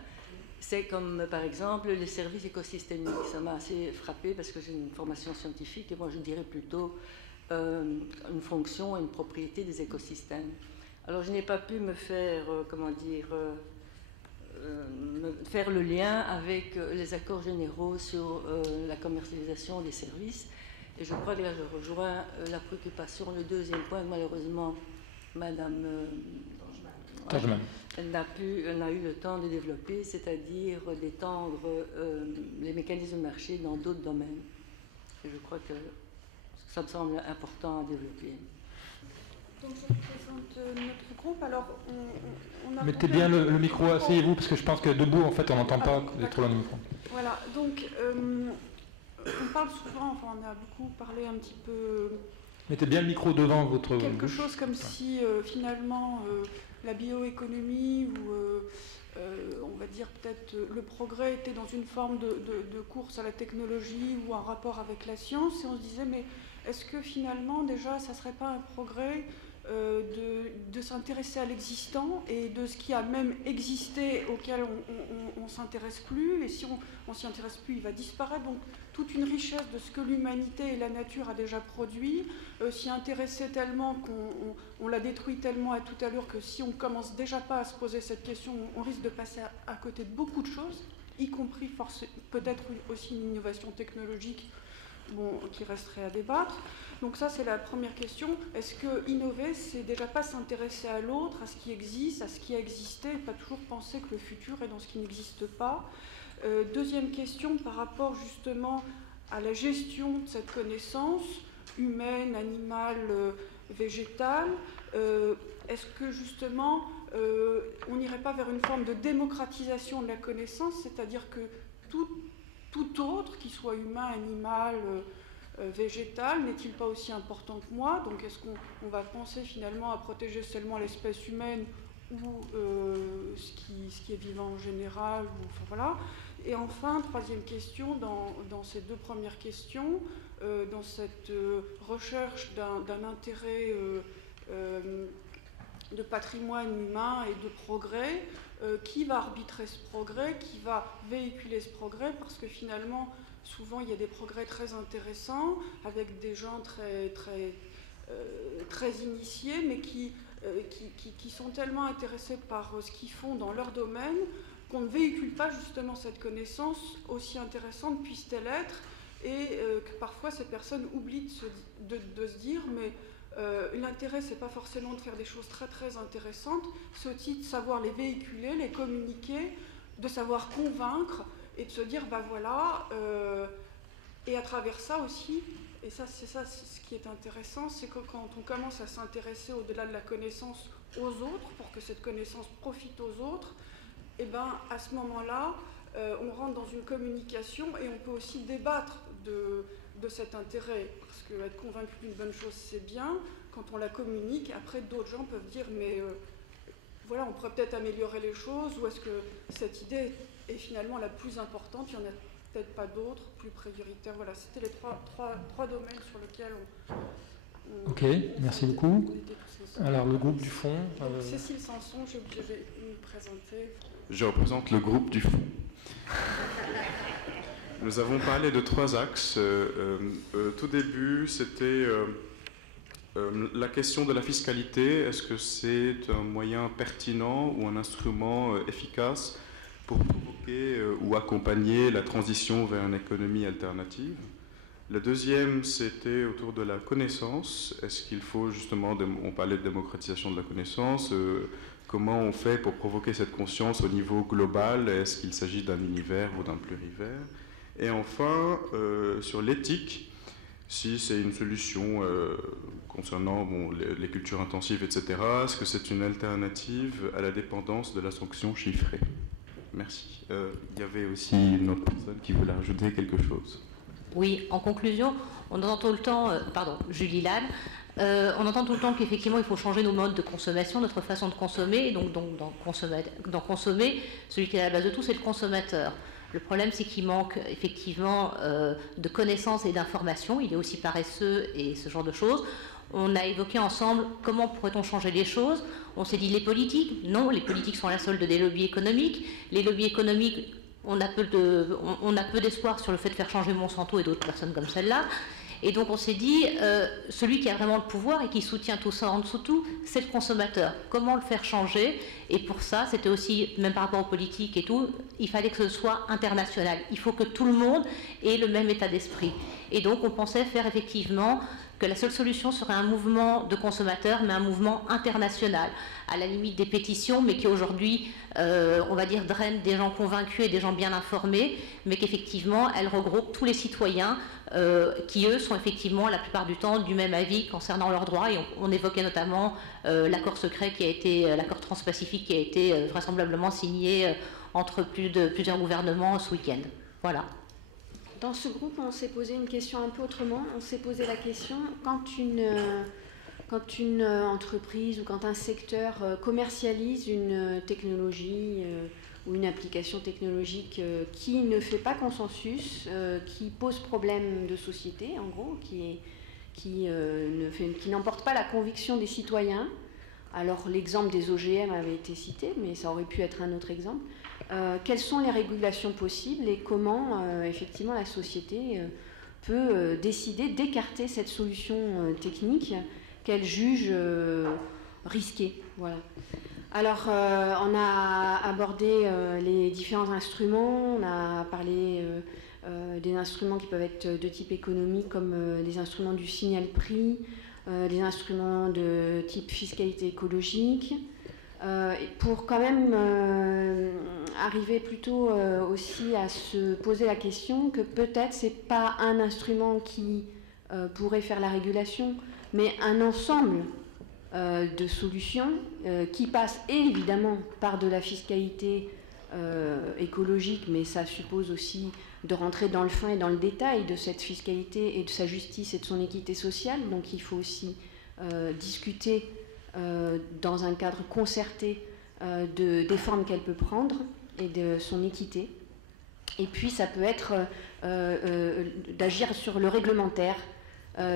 C'est comme, par exemple, les services écosystémiques. Ça m'a assez frappé parce que j'ai une formation scientifique et moi, je dirais plutôt une fonction et une propriété des écosystèmes. Alors, je n'ai pas pu me faire, faire le lien avec les accords généraux sur la commercialisation des services. Et je crois que là, je rejoins la préoccupation. Le deuxième point, malheureusement, Madame elle n'a eu le temps de développer, c'est-à-dire d'étendre les mécanismes de marché dans d'autres domaines. Et je crois que ça me semble important à développer. Donc je représente notre groupe. Alors, on a mettez bien le micro, asseyez-vous, parce que je pense que debout, en fait, on n'entend pas trop loin du micro. Voilà, donc on parle souvent, enfin on a beaucoup parlé un petit peu... Mettez bien le micro devant votre quelque bouche. Chose comme si finalement la bioéconomie ou on va dire peut-être le progrès était dans une forme de course à la technologie ou un rapport avec la science, et on se disait mais est-ce que finalement déjà ça ne serait pas un progrès de s'intéresser à l'existant et de ce qui a même existé auquel on ne s'intéresse plus, et si on s'y intéresse plus, il va disparaître. Donc toute une richesse de ce que l'humanité et la nature a déjà produit, s'y intéresser tellement qu'on l'a détruit tellement à tout à l'heure que si on commence déjà pas à se poser cette question, on risque de passer à côté de beaucoup de choses, y compris peut-être aussi une innovation technologique qui resterait à débattre. Donc ça, c'est la première question. Est-ce que innover, c'est déjà pas s'intéresser à l'autre, à ce qui existe, à ce qui a existé, et pas toujours penser que le futur est dans ce qui n'existe pas? Deuxième question, par rapport justement à la gestion de cette connaissance humaine, animale, végétale, est-ce que justement on n'irait pas vers une forme de démocratisation de la connaissance, c'est-à-dire que tout autre, qu'il soit humain, animal, végétal, n'est-il pas aussi important que moi? Donc est-ce qu'on va penser finalement à protéger seulement l'espèce humaine ou ce qui est vivant en général, enfin, voilà. Et enfin, troisième question, dans ces deux premières questions, dans cette recherche d'un intérêt de patrimoine humain et de progrès, qui va arbitrer ce progrès, qui va véhiculer ce progrès, parce que finalement, souvent, il y a des progrès très intéressants, avec des gens très initiés, mais qui sont tellement intéressés par ce qu'ils font dans leur domaine, qu'on ne véhicule pas justement cette connaissance, aussi intéressante puisse-t-elle être, et que parfois ces personnes oublient de se dire, mais l'intérêt, c'est pas forcément de faire des choses très très intéressantes, c'est aussi de savoir les véhiculer, les communiquer, de savoir convaincre, et de se dire, bah voilà, et à travers ça aussi, et ça c'est ce qui est intéressant, c'est que quand on commence à s'intéresser au-delà de la connaissance aux autres, pour que cette connaissance profite aux autres, et ben à ce moment-là, on rentre dans une communication et on peut aussi débattre de cet intérêt, parce que être convaincu d'une bonne chose, c'est bien, quand on la communique, après d'autres gens peuvent dire, mais voilà, on pourrait peut-être améliorer les choses, ou est-ce que cette idée est finalement la plus importante, il n'y en a peut-être pas d'autres, plus prioritaires. Voilà, c'était les trois domaines sur lesquels Ok, merci beaucoup. Alors, le groupe du fond. Cécile Sanson, je vais me présenter. Je représente le groupe du fond. Nous avons parlé de trois axes. Tout début, c'était la question de la fiscalité. Est-ce que c'est un moyen pertinent ou un instrument efficace pour provoquer provoquer ou accompagner la transition vers une économie alternative. La deuxième, c'était autour de la connaissance. Est-ce qu'il faut justement, on parlait de démocratisation de la connaissance, comment on fait pour provoquer cette conscience au niveau global? Est-ce qu'il s'agit d'un univers ou d'un plurivers? Et enfin, sur l'éthique, si c'est une solution concernant les cultures intensives, etc., est-ce que c'est une alternative à la dépendance de la sanction chiffrée? Merci. Il y avait aussi une autre personne qui voulait ajouter quelque chose. Oui, en conclusion, on entend tout le temps, Julie Lannes, on entend tout le temps qu'effectivement il faut changer nos modes de consommation, notre façon de consommer, et donc d'en consommer, celui qui est à la base de tout, c'est le consommateur. Le problème, c'est qu'il manque effectivement de connaissances et d'informations, il est aussi paresseux et ce genre de choses. On a évoqué ensemble comment pourrait-on changer les choses. On s'est dit les politiques, non, les politiques sont la solde des lobbies économiques. Les lobbies économiques, on a peu d'espoir sur le fait de faire changer Monsanto et d'autres personnes comme celle-là. Et donc on s'est dit, celui qui a vraiment le pouvoir et qui soutient tout ça en dessous de tout, c'est le consommateur. Comment le faire changer? Et pour ça, c'était aussi, même par rapport aux politiques et tout, il fallait que ce soit international. Il faut que tout le monde ait le même état d'esprit. Et donc on pensait faire effectivement que la seule solution serait un mouvement de consommateurs, mais un mouvement international, à la limite des pétitions, mais qui aujourd'hui, on va dire, draine des gens convaincus et des gens bien informés, mais qu'effectivement, elle regroupe tous les citoyens qui, eux, sont effectivement, la plupart du temps, du même avis concernant leurs droits. Et on évoquait notamment l'accord secret qui a été, l'accord transpacifique qui a été vraisemblablement signé entre plusieurs gouvernements ce week-end. Voilà. Dans ce groupe, on s'est posé une question un peu autrement. On s'est posé la question, quand une entreprise ou quand un secteur commercialise une technologie ou une application technologique qui ne fait pas consensus, qui pose problème de société, en gros, qui n'emporte pas la conviction des citoyens. Alors l'exemple des OGM avait été cité, mais ça aurait pu être un autre exemple. Quelles sont les régulations possibles et comment effectivement la société peut décider d'écarter cette solution technique qu'elle juge risquée. Voilà. Alors on a abordé les différents instruments, on a parlé des instruments qui peuvent être de type économique comme des instruments du signal prix, des instruments de type fiscalité écologique, pour quand même arriver plutôt aussi à se poser la question que peut-être c'est pas un instrument qui pourrait faire la régulation, mais un ensemble de solutions qui passent évidemment par de la fiscalité écologique, mais ça suppose aussi de rentrer dans le fin et dans le détail de cette fiscalité et de sa justice et de son équité sociale. Donc il faut aussi discuter dans un cadre concerté des formes qu'elle peut prendre et de son équité. Et puis ça peut être d'agir sur le réglementaire,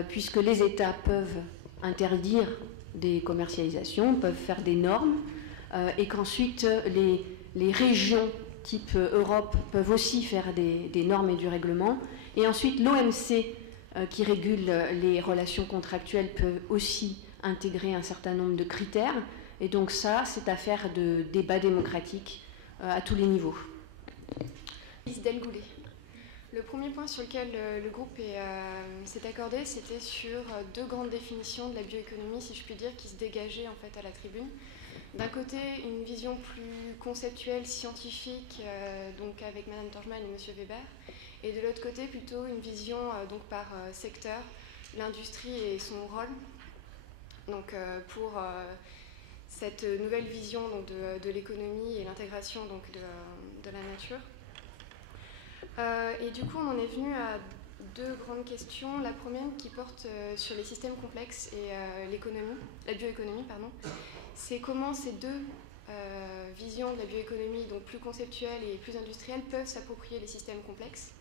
puisque les États peuvent interdire des commercialisations, peuvent faire des normes, et qu'ensuite les régions type Europe peuvent aussi faire des normes et du règlement. Et ensuite l'OMC qui régule les relations contractuelles peut aussi intégrer un certain nombre de critères. Et donc ça, c'est affaire de débat démocratique à tous les niveaux. Isdel Goulet. Le premier point sur lequel le groupe s'est accordé, c'était sur deux grandes définitions de la bioéconomie, si je puis dire, qui se dégageaient en fait à la tribune. D'un côté, une vision plus conceptuelle, scientifique, donc avec Madame Torgmann et Monsieur Weber, et de l'autre côté, plutôt une vision donc par secteur, l'industrie et son rôle. Donc pour cette nouvelle vision donc, de l'économie et l'intégration donc de la nature. Et du coup, on en est venu à deux grandes questions. La première qui porte sur les systèmes complexes et l'économie, la bioéconomie, pardon. C'est comment ces deux visions de la bioéconomie, donc plus conceptuelles et plus industrielles, peuvent s'approprier les systèmes complexes.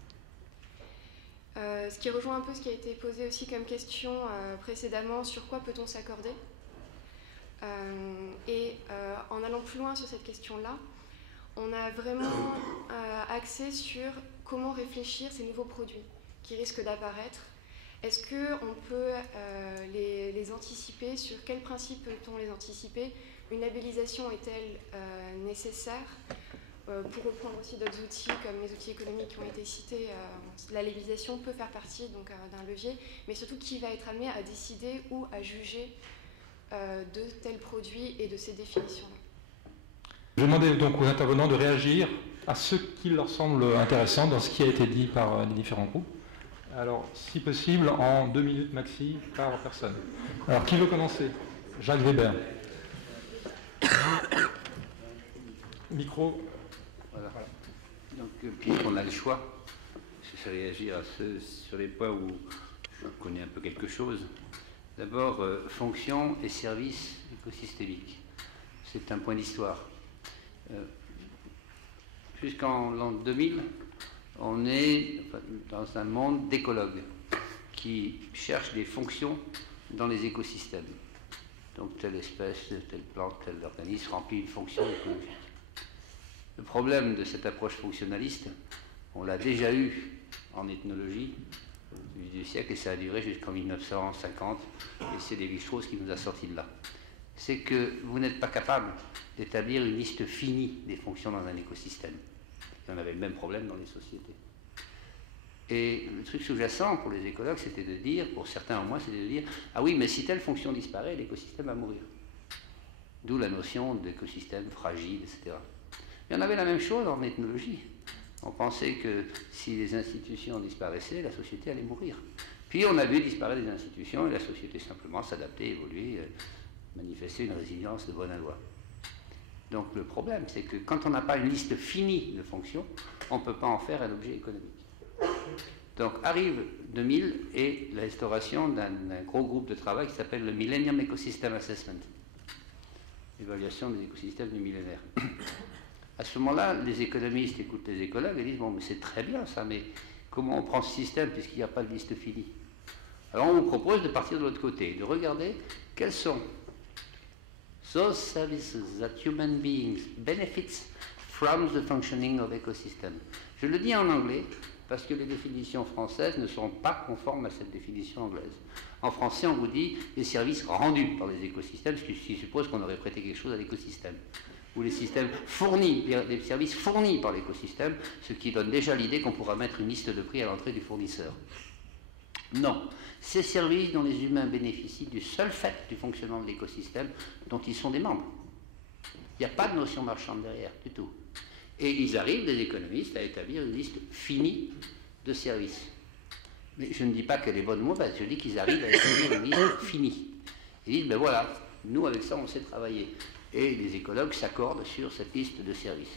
Ce qui rejoint un peu ce qui a été posé aussi comme question précédemment, sur quoi peut-on s'accorder. En allant plus loin sur cette question-là, on a vraiment axé sur comment réfléchir ces nouveaux produits qui risquent d'apparaître. Est-ce qu'on peut les anticiper? Sur quels principes peut-on les anticiper? Une labellisation est-elle nécessaire? pour reprendre aussi d'autres outils comme les outils économiques qui ont été cités, la labellisation peut faire partie donc d'un levier, mais surtout qui va être amené à décider ou à juger de tels produits et de ces définitions-là. Je vais demander donc aux intervenants de réagir à ce qui leur semble intéressant dans ce qui a été dit par les différents groupes. Alors, si possible, en 2 minutes maxi par personne. Alors, qui veut commencer? Jacques Weber. Micro. Voilà. Donc, puisqu'on a le choix, je fais réagir à ceux sur les points où je connais un peu quelque chose. D'abord, fonction et services écosystémiques. C'est un point d'histoire. Jusqu'en l'an 2000, on est dans un monde d'écologues qui cherchent des fonctions dans les écosystèmes. Donc telle espèce, telle plante, tel organisme remplit une fonction écologique. Le problème de cette approche fonctionnaliste, on l'a déjà eu en ethnologie au début du siècle et ça a duré jusqu'en 1950 et c'est Lévi-Strauss qui nous a sortis de là. C'est que vous n'êtes pas capable d'établir une liste finie des fonctions dans un écosystème. Et on avait le même problème dans les sociétés. Et le truc sous-jacent pour les écologues, c'était de dire, pour certains en moi, c'était de dire « Ah oui, mais si telle fonction disparaît, l'écosystème va mourir. » D'où la notion d'écosystème fragile, etc. Mais on avait la même chose en ethnologie. On pensait que si les institutions disparaissaient, la société allait mourir. Puis on a vu disparaître les institutions et la société simplement s'adapter, évoluer, manifester une résilience de bonne loi. Donc le problème, c'est que quand on n'a pas une liste finie de fonctions, on ne peut pas en faire un objet économique. Donc arrive 2000 et l'instauration d'un gros groupe de travail qui s'appelle le Millennium Ecosystem Assessment, évaluation des écosystèmes du millénaire. À ce moment-là, les économistes écoutent les écologues et disent « Bon, mais c'est très bien ça, mais comment on prend ce système puisqu'il n'y a pas de liste finie ?» Alors on vous propose de partir de l'autre côté, de regarder quels sont those services that human beings benefits from the functioning of ecosystem. Je le dis en anglais parce que les définitions françaises ne sont pas conformes à cette définition anglaise. En français, on vous dit les services rendus par les écosystèmes, ce qui suppose qu'on aurait prêté quelque chose à l'écosystème. Ou les systèmes fournis, les services fournis par l'écosystème, ce qui donne déjà l'idée qu'on pourra mettre une liste de prix à l'entrée du fournisseur. Non, ces services dont les humains bénéficient du seul fait du fonctionnement de l'écosystème dont ils sont des membres. Il n'y a pas de notion marchande derrière, du tout. Et ils arrivent, les économistes, à établir une liste finie de services. Mais je ne dis pas qu'elle est bonne ou mauvaise, je dis qu'ils arrivent à établir une liste finie. Ils disent, ben voilà, nous avec ça on sait travailler. Et les écologues s'accordent sur cette liste de services.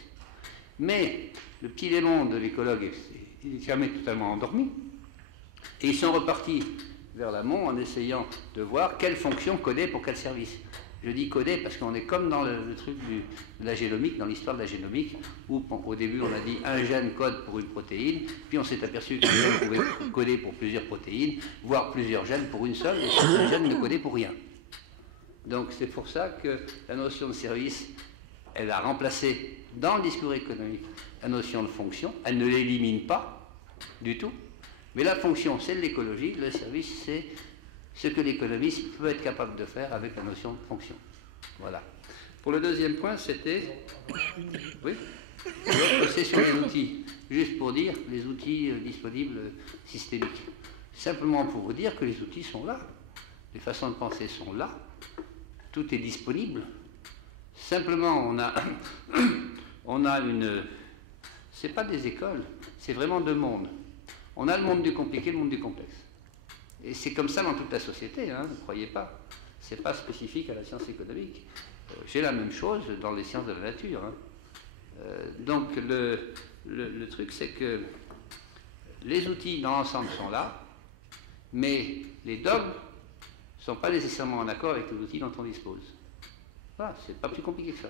Mais le petit démon de l'écologue est jamais totalement endormi. Et ils sont repartis vers l'amont en essayant de voir quelle fonction coder pour quel service. Je dis coder parce qu'on est comme dans le truc de la génomique, dans l'histoire de la génomique, où au début on a dit un gène code pour une protéine, puis on s'est aperçu qu'un gène pouvait coder pour plusieurs protéines, voire plusieurs gènes pour une seule, et certains gènes ne codaient pour rien. Donc c'est pour ça que la notion de service, elle a remplacé dans le discours économique la notion de fonction. Elle ne l'élimine pas du tout. Mais la fonction, c'est de l'écologie, le service, c'est ce que l'économiste peut être capable de faire avec la notion de fonction. Voilà. Pour le deuxième point, c'était... Oui. C'est sur les outils. Juste pour dire, les outils disponibles systémiques. Simplement pour vous dire que les outils sont là. Les façons de penser sont là. Tout est disponible. Simplement, on a une... C'est pas des écoles, c'est vraiment deux mondes. On a le monde du compliqué, le monde du complexe. Et c'est comme ça dans toute la société, hein, ne croyez pas. Ce n'est pas spécifique à la science économique. J'ai la même chose dans les sciences de la nature. Hein. Donc le truc, c'est que les outils dans l'ensemble sont là, mais les dogmes ne sont pas nécessairement en accord avec les outils dont on dispose. Voilà, c'est pas plus compliqué que ça.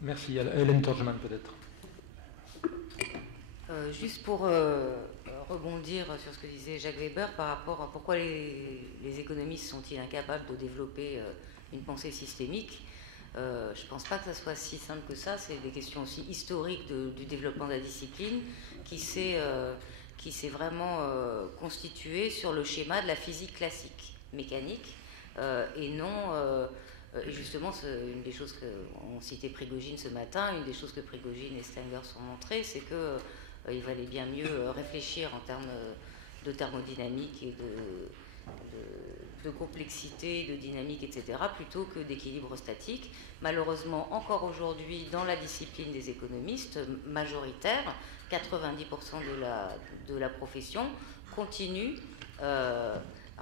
Merci. Hélène Torgeman, peut-être. Juste pour rebondir sur ce que disait Jacques Weber par rapport à pourquoi les économistes sont-ils incapables de développer une pensée systémique, je ne pense pas que ça soit si simple que ça. C'est des questions aussi historiques du développement de la discipline qui s'est vraiment constituée sur le schéma de la physique classique, mécanique, et non Et justement, une des choses qu'on citait Prigogine ce matin, une des choses que Prigogine et Stenger sont montrés, c'est qu'il valait bien mieux réfléchir en termes de thermodynamique et de complexité, de dynamique, etc., plutôt que d'équilibre statique. Malheureusement, encore aujourd'hui, dans la discipline des économistes majoritaires, 90% de la profession continue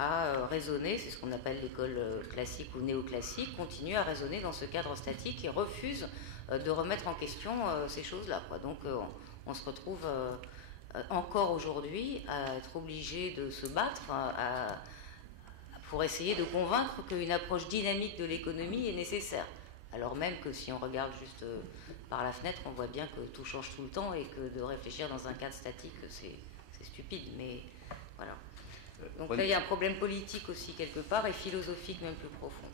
à raisonner, c'est ce qu'on appelle l'école classique ou néoclassique, continue à raisonner dans ce cadre statique et refuse de remettre en question ces choses-là. Donc on se retrouve encore aujourd'hui à être obligé de se battre pour essayer de convaincre qu'une approche dynamique de l'économie est nécessaire. Alors même que si on regarde juste par la fenêtre, on voit bien que tout change tout le temps et que de réfléchir dans un cadre statique, c'est stupide. Mais voilà. Donc là, il y a un problème politique aussi quelque part et philosophique même plus profond.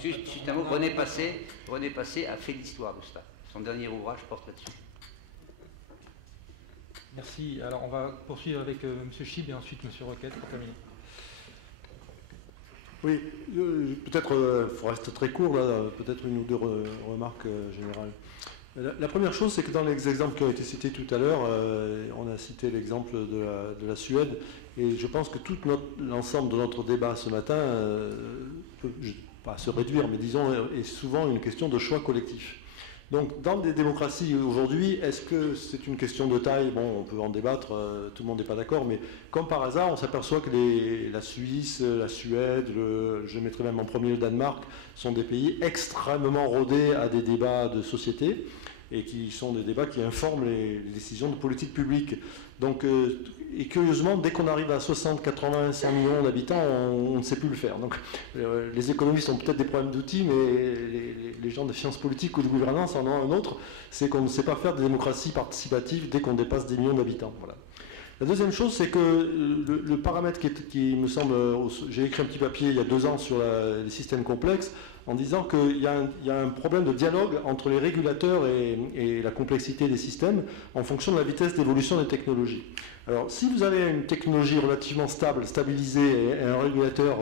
Juste un mot, René Passé a fait l'histoire de cela. Son dernier ouvrage porte là-dessus. Merci. Alors on va poursuivre avec M. Chib et ensuite M. Roquette pour terminer. Oui, peut-être, il faut rester très court, là, peut-être une ou deux remarques générales. La première chose, c'est que dans les exemples qui ont été cités tout à l'heure, on a cité l'exemple de la Suède, et je pense que tout l'ensemble de notre débat ce matin peut pas se réduire, mais disons, est souvent une question de choix collectif. Donc, dans des démocraties aujourd'hui, est-ce que c'est une question de taille? Bon, on peut en débattre, tout le monde n'est pas d'accord, mais comme par hasard, on s'aperçoit que la Suisse, la Suède, je mettrais même en premier le Danemark, sont des pays extrêmement rodés à des débats de société, et qui sont des débats qui informent les décisions de politique publique. Donc, et curieusement, dès qu'on arrive à 60, 80, 100 millions d'habitants, on ne sait plus le faire. Donc, les économistes ont peut-être des problèmes d'outils, mais les gens de sciences politiques ou de gouvernance en ont un autre, c'est qu'on ne sait pas faire de démocratie participative dès qu'on dépasse des millions d'habitants. Voilà. La deuxième chose, c'est que le paramètre qui me semble... J'ai écrit un petit papier il y a 2 ans sur les systèmes complexes, en disant qu'il y a un problème de dialogue entre les régulateurs et la complexité des systèmes en fonction de la vitesse d'évolution des technologies. Alors, si vous avez une technologie relativement stable, stabilisée, et un régulateur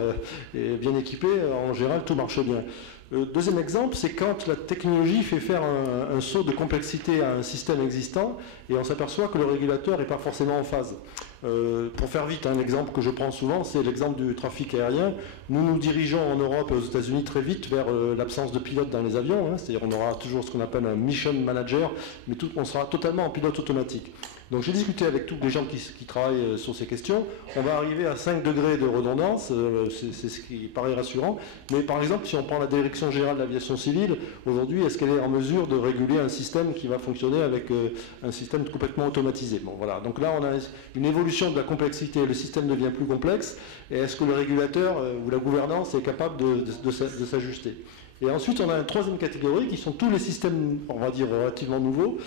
bien équipé, en général, tout marche bien. Deuxième exemple, c'est quand la technologie fait faire un saut de complexité à un système existant et on s'aperçoit que le régulateur n'est pas forcément en phase. Pour faire vite, un exemple que je prends souvent, c'est l'exemple du trafic aérien. Nous nous dirigeons en Europe et aux États-Unis très vite vers l'absence de pilote dans les avions, c'est-à-dire on aura toujours ce qu'on appelle un mission manager, mais on sera totalement en pilote automatique. Donc j'ai discuté avec tous les gens qui travaillent sur ces questions. On va arriver à 5 degrés de redondance, c'est ce qui paraît rassurant. Mais par exemple, si on prend la Direction générale de l'aviation civile, aujourd'hui, est-ce qu'elle est en mesure de réguler un système qui va fonctionner avec un système complètement automatisé? Bon, voilà. Donc là, on a une évolution de la complexité. Le système devient plus complexe. Et est-ce que le régulateur ou la gouvernance est capable de s'ajuster? Et ensuite, on a une troisième catégorie qui sont tous les systèmes, on va dire, relativement nouveaux,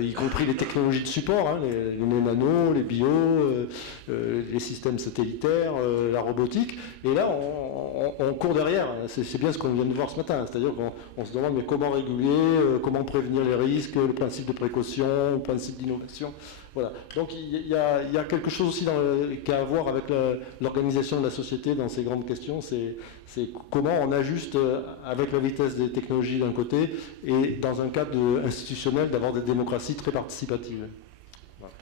y compris les technologies de support, les nano, les bio, les systèmes satellitaires, la robotique. Et là, on court derrière. C'est bien ce qu'on vient de voir ce matin. C'est-à-dire qu'on se demande mais comment réguler, comment prévenir les risques, le principe de précaution, le principe d'innovation. Voilà. Donc il y a quelque chose aussi qui a à voir avec l'organisation de la société dans ces grandes questions, c'est comment on ajuste avec la vitesse des technologies d'un côté et dans un cadre institutionnel d'avoir des démocraties très participatives. Voilà.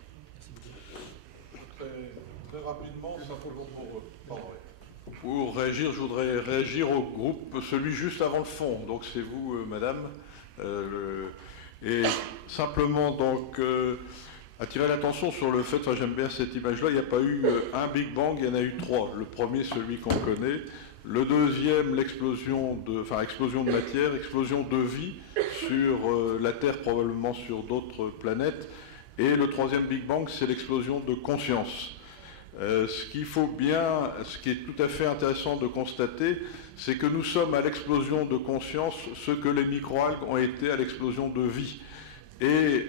Très rapidement, ça pour réagir, je voudrais réagir au groupe, celui juste avant le fond, donc c'est vous, madame, et simplement donc... attirer l'attention sur le fait, j'aime bien cette image-là, il n'y a pas eu un Big Bang, il y en a eu 3. Le premier, celui qu'on connaît. Le deuxième, explosion de matière, explosion de vie sur la Terre, probablement sur d'autres planètes. Et le troisième Big Bang, c'est l'explosion de conscience. Ce qui est tout à fait intéressant de constater, c'est que nous sommes à l'explosion de conscience ce que les microalgues ont été à l'explosion de vie. Et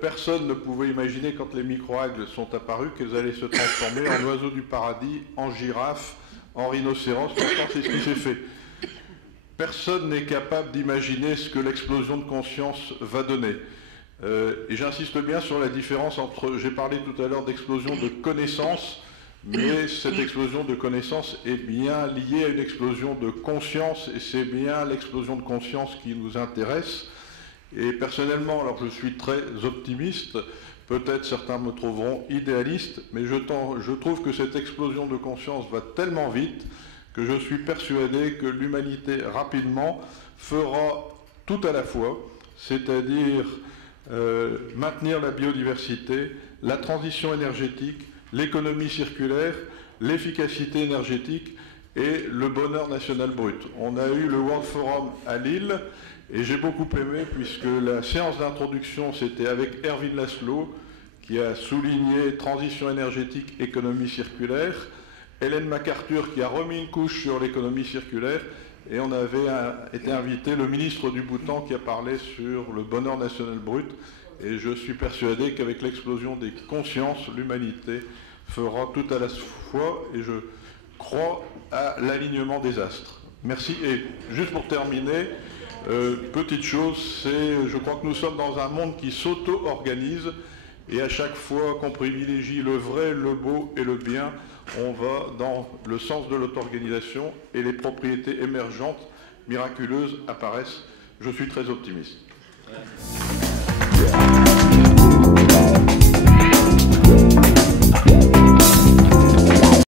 personne ne pouvait imaginer, quand les microalgues sont apparues, qu'elles allaient se transformer en oiseaux du paradis, en girafes, en rhinocéros. Pourtant, c'est ce qui s'est fait. Personne n'est capable d'imaginer ce que l'explosion de conscience va donner. Et j'insiste bien sur la différence entre, j'ai parlé tout à l'heure d'explosion de connaissance, mais cette explosion de connaissances est bien liée à une explosion de conscience, et c'est bien l'explosion de conscience qui nous intéresse. Et personnellement, alors je suis très optimiste, peut-être certains me trouveront idéaliste, mais je trouve que cette explosion de conscience va tellement vite que je suis persuadé que l'humanité rapidement fera tout à la fois, c'est-à-dire maintenir la biodiversité, la transition énergétique, l'économie circulaire, l'efficacité énergétique et le bonheur national brut. On a eu le World Forum à Lille et j'ai beaucoup aimé puisque la séance d'introduction c'était avec Erwin Laszlo qui a souligné transition énergétique, économie circulaire, Hélène MacArthur qui a remis une couche sur l'économie circulaire et on avait été invité le ministre du Bhoutan qui a parlé sur le bonheur national brut. Et je suis persuadé qu'avec l'explosion des consciences, l'humanité fera tout à la fois et je crois à l'alignement des astres. Merci. Et juste pour terminer, petite chose, je crois que nous sommes dans un monde qui s'auto-organise et à chaque fois qu'on privilégie le vrai, le beau et le bien, on va dans le sens de l'auto-organisation et les propriétés émergentes, miraculeuses apparaissent. Je suis très optimiste. Yeah.